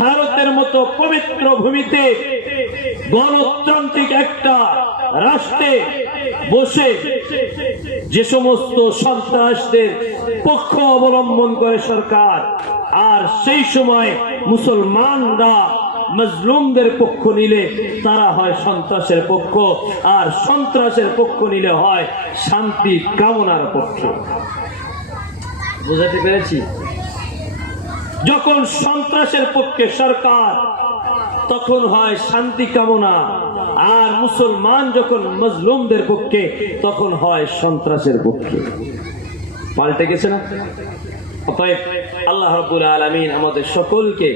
ভারতের মতো পবিত্র ভূমিতে গণতান্ত্রিক একটা রাষ্ট্রে বসে যে সমস্ত সন্ত্রাসদের পক্ষ অবলম্বন করে সরকার, আর সেই সময় মুসলমানরা মজলুমদের পক্ষ নিলে তারা হয় সন্ত্রাসের পক্ষ, আর সন্ত্রাসের পক্ষ নিলে হয় শান্তি কামনার পক্ষ। বুঝাতে পেরেছি? যখন সন্ত্রাসের পক্ষে সরকার তখন হয় শান্তি কামনা, আর মুসলমান যখন মজলুমদের পক্ষে তখন হয় সন্ত্রাসের পক্ষে। পাল্টে গেছে না? অতএব আল্লাহ রাব্বুল আলামিন আমাদের সকলকে,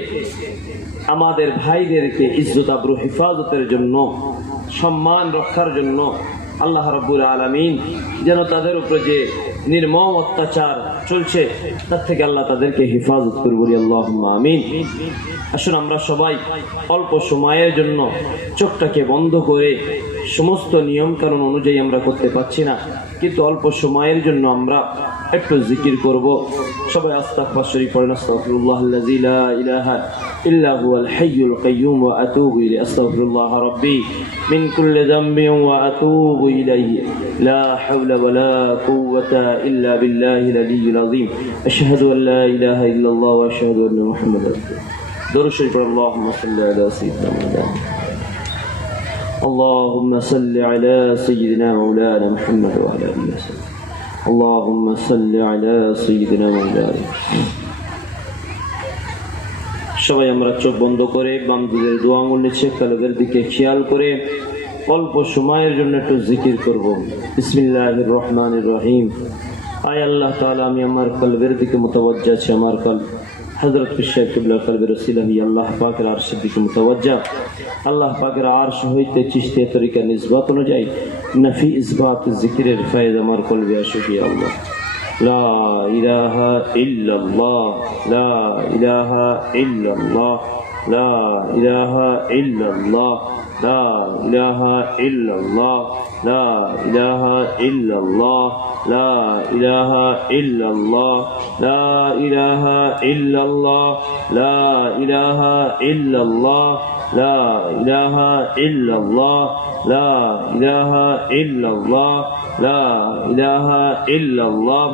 আমাদের ভাইদেরকে ইজ্জত আবরু হেফাজতের জন্য, সম্মান রক্ষার জন্য আল্লাহ রাব্বুল আলামিন যেন তাদের উপরে যে নির্মম অত্যাচার চলছে তার থেকে আল্লাহ তাদেরকে হেফাজত করে বলি আল্লাহুম্মা আমিন। আসুন আমরা সবাই অল্প সময়ের জন্য চোখটাকে বন্ধ করে, সমস্ত নিয়ম কানুন অনুযায়ী আমরা করতে পারছি না, কিন্তু অল্প সময়ের জন্য আমরা একটু জিকির করব। সবাই আস্তাগফিরুল্লাহ শরীফ পড়েন। আস্তাগফিরুল্লাহাল্লাযী লা ইলাহা ইল্লা হুয়াল হাইয়ুল কাইয়্যুম ওয়া আতুবু ইলাইহি। আস্তাগফিরুল্লাহ রাব্বী মিন কুল্লি যামবিন ওয়া আতুবু ইলাইহি। লা হাওলা ওয়া লা কুওয়াতা ইল্লা বিল্লাহিল আলিয়্যিল আযীম। আশহাদু আল লা ইলাহা ইল্লাল্লাহ ওয়া আশহাদু আন্না মুহাম্মাদান রাসূলুল্লাহ। দরুদ শরীফ পড়েন। আল্লাহুম্মা সাল্লি আলা সাইয়্যিদিনা মুহাম্মাদ। اللهم صل على سيدنا مولانا محمد وعلى آله وسلم. اللهم صل على سيدنا مولانا। সবাই আমরা চোখ বন্ধ করে বাম দিকের দোয়া আঙ্গুল নিচে কলবের দিকে খেয়াল করে অল্প সময়ের জন্য একটু জিকির করব। বিসমিল্লাহির রহমানির রহিম। আয় আল্লাহ তাআলা, আমি আমার কলবের দিকে মুতাওয়াজ্জা আছি। আমার কলব হযরত শাইখ কিবলা কলবের ওসিলা হি আল্লাহ পাকের আরশের দিকে মুতাওয়াজ্জা। আল্লাহ পাকের আরশ হইতে চিশতিয়া তরিকা নিসবত অনুযায়ী নফি ইসবাত জিকিরের ফয়েজ আমার কলবে আসুক ইয়া আল্লাহ। লা ইলাহা ইল্লাল্লাহ, লা ইলাহা ইল্লাল্লাহ, লা ইলাহা ইল্লাল্লাহ, লা ইলাহা ইল্লাল্লাহ, লা ইলাহা ইল্লাল্লাহ, লা ইলাহা ইল্লাল্লাহ, লা ইলাহা ইল্লাল্লাহ, লা ইলাহা ইল্লাল্লাহ, লা ইলাহা ইল্লাল্লাহ, লা ইলাহা ইল্লাল্লাহ, লা ইলাহা ইল্লাল্লাহ।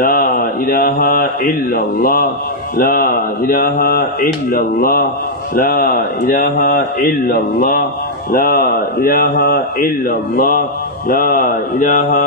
লা ইলাহা ইল্লাল্লাহ, লা ইলাহা ইল্লাল্লাহ, লা ইলাহা ইল্লাল্লাহ, লা ইলাহা ইল্লাল্লাহ, লা ইলাহা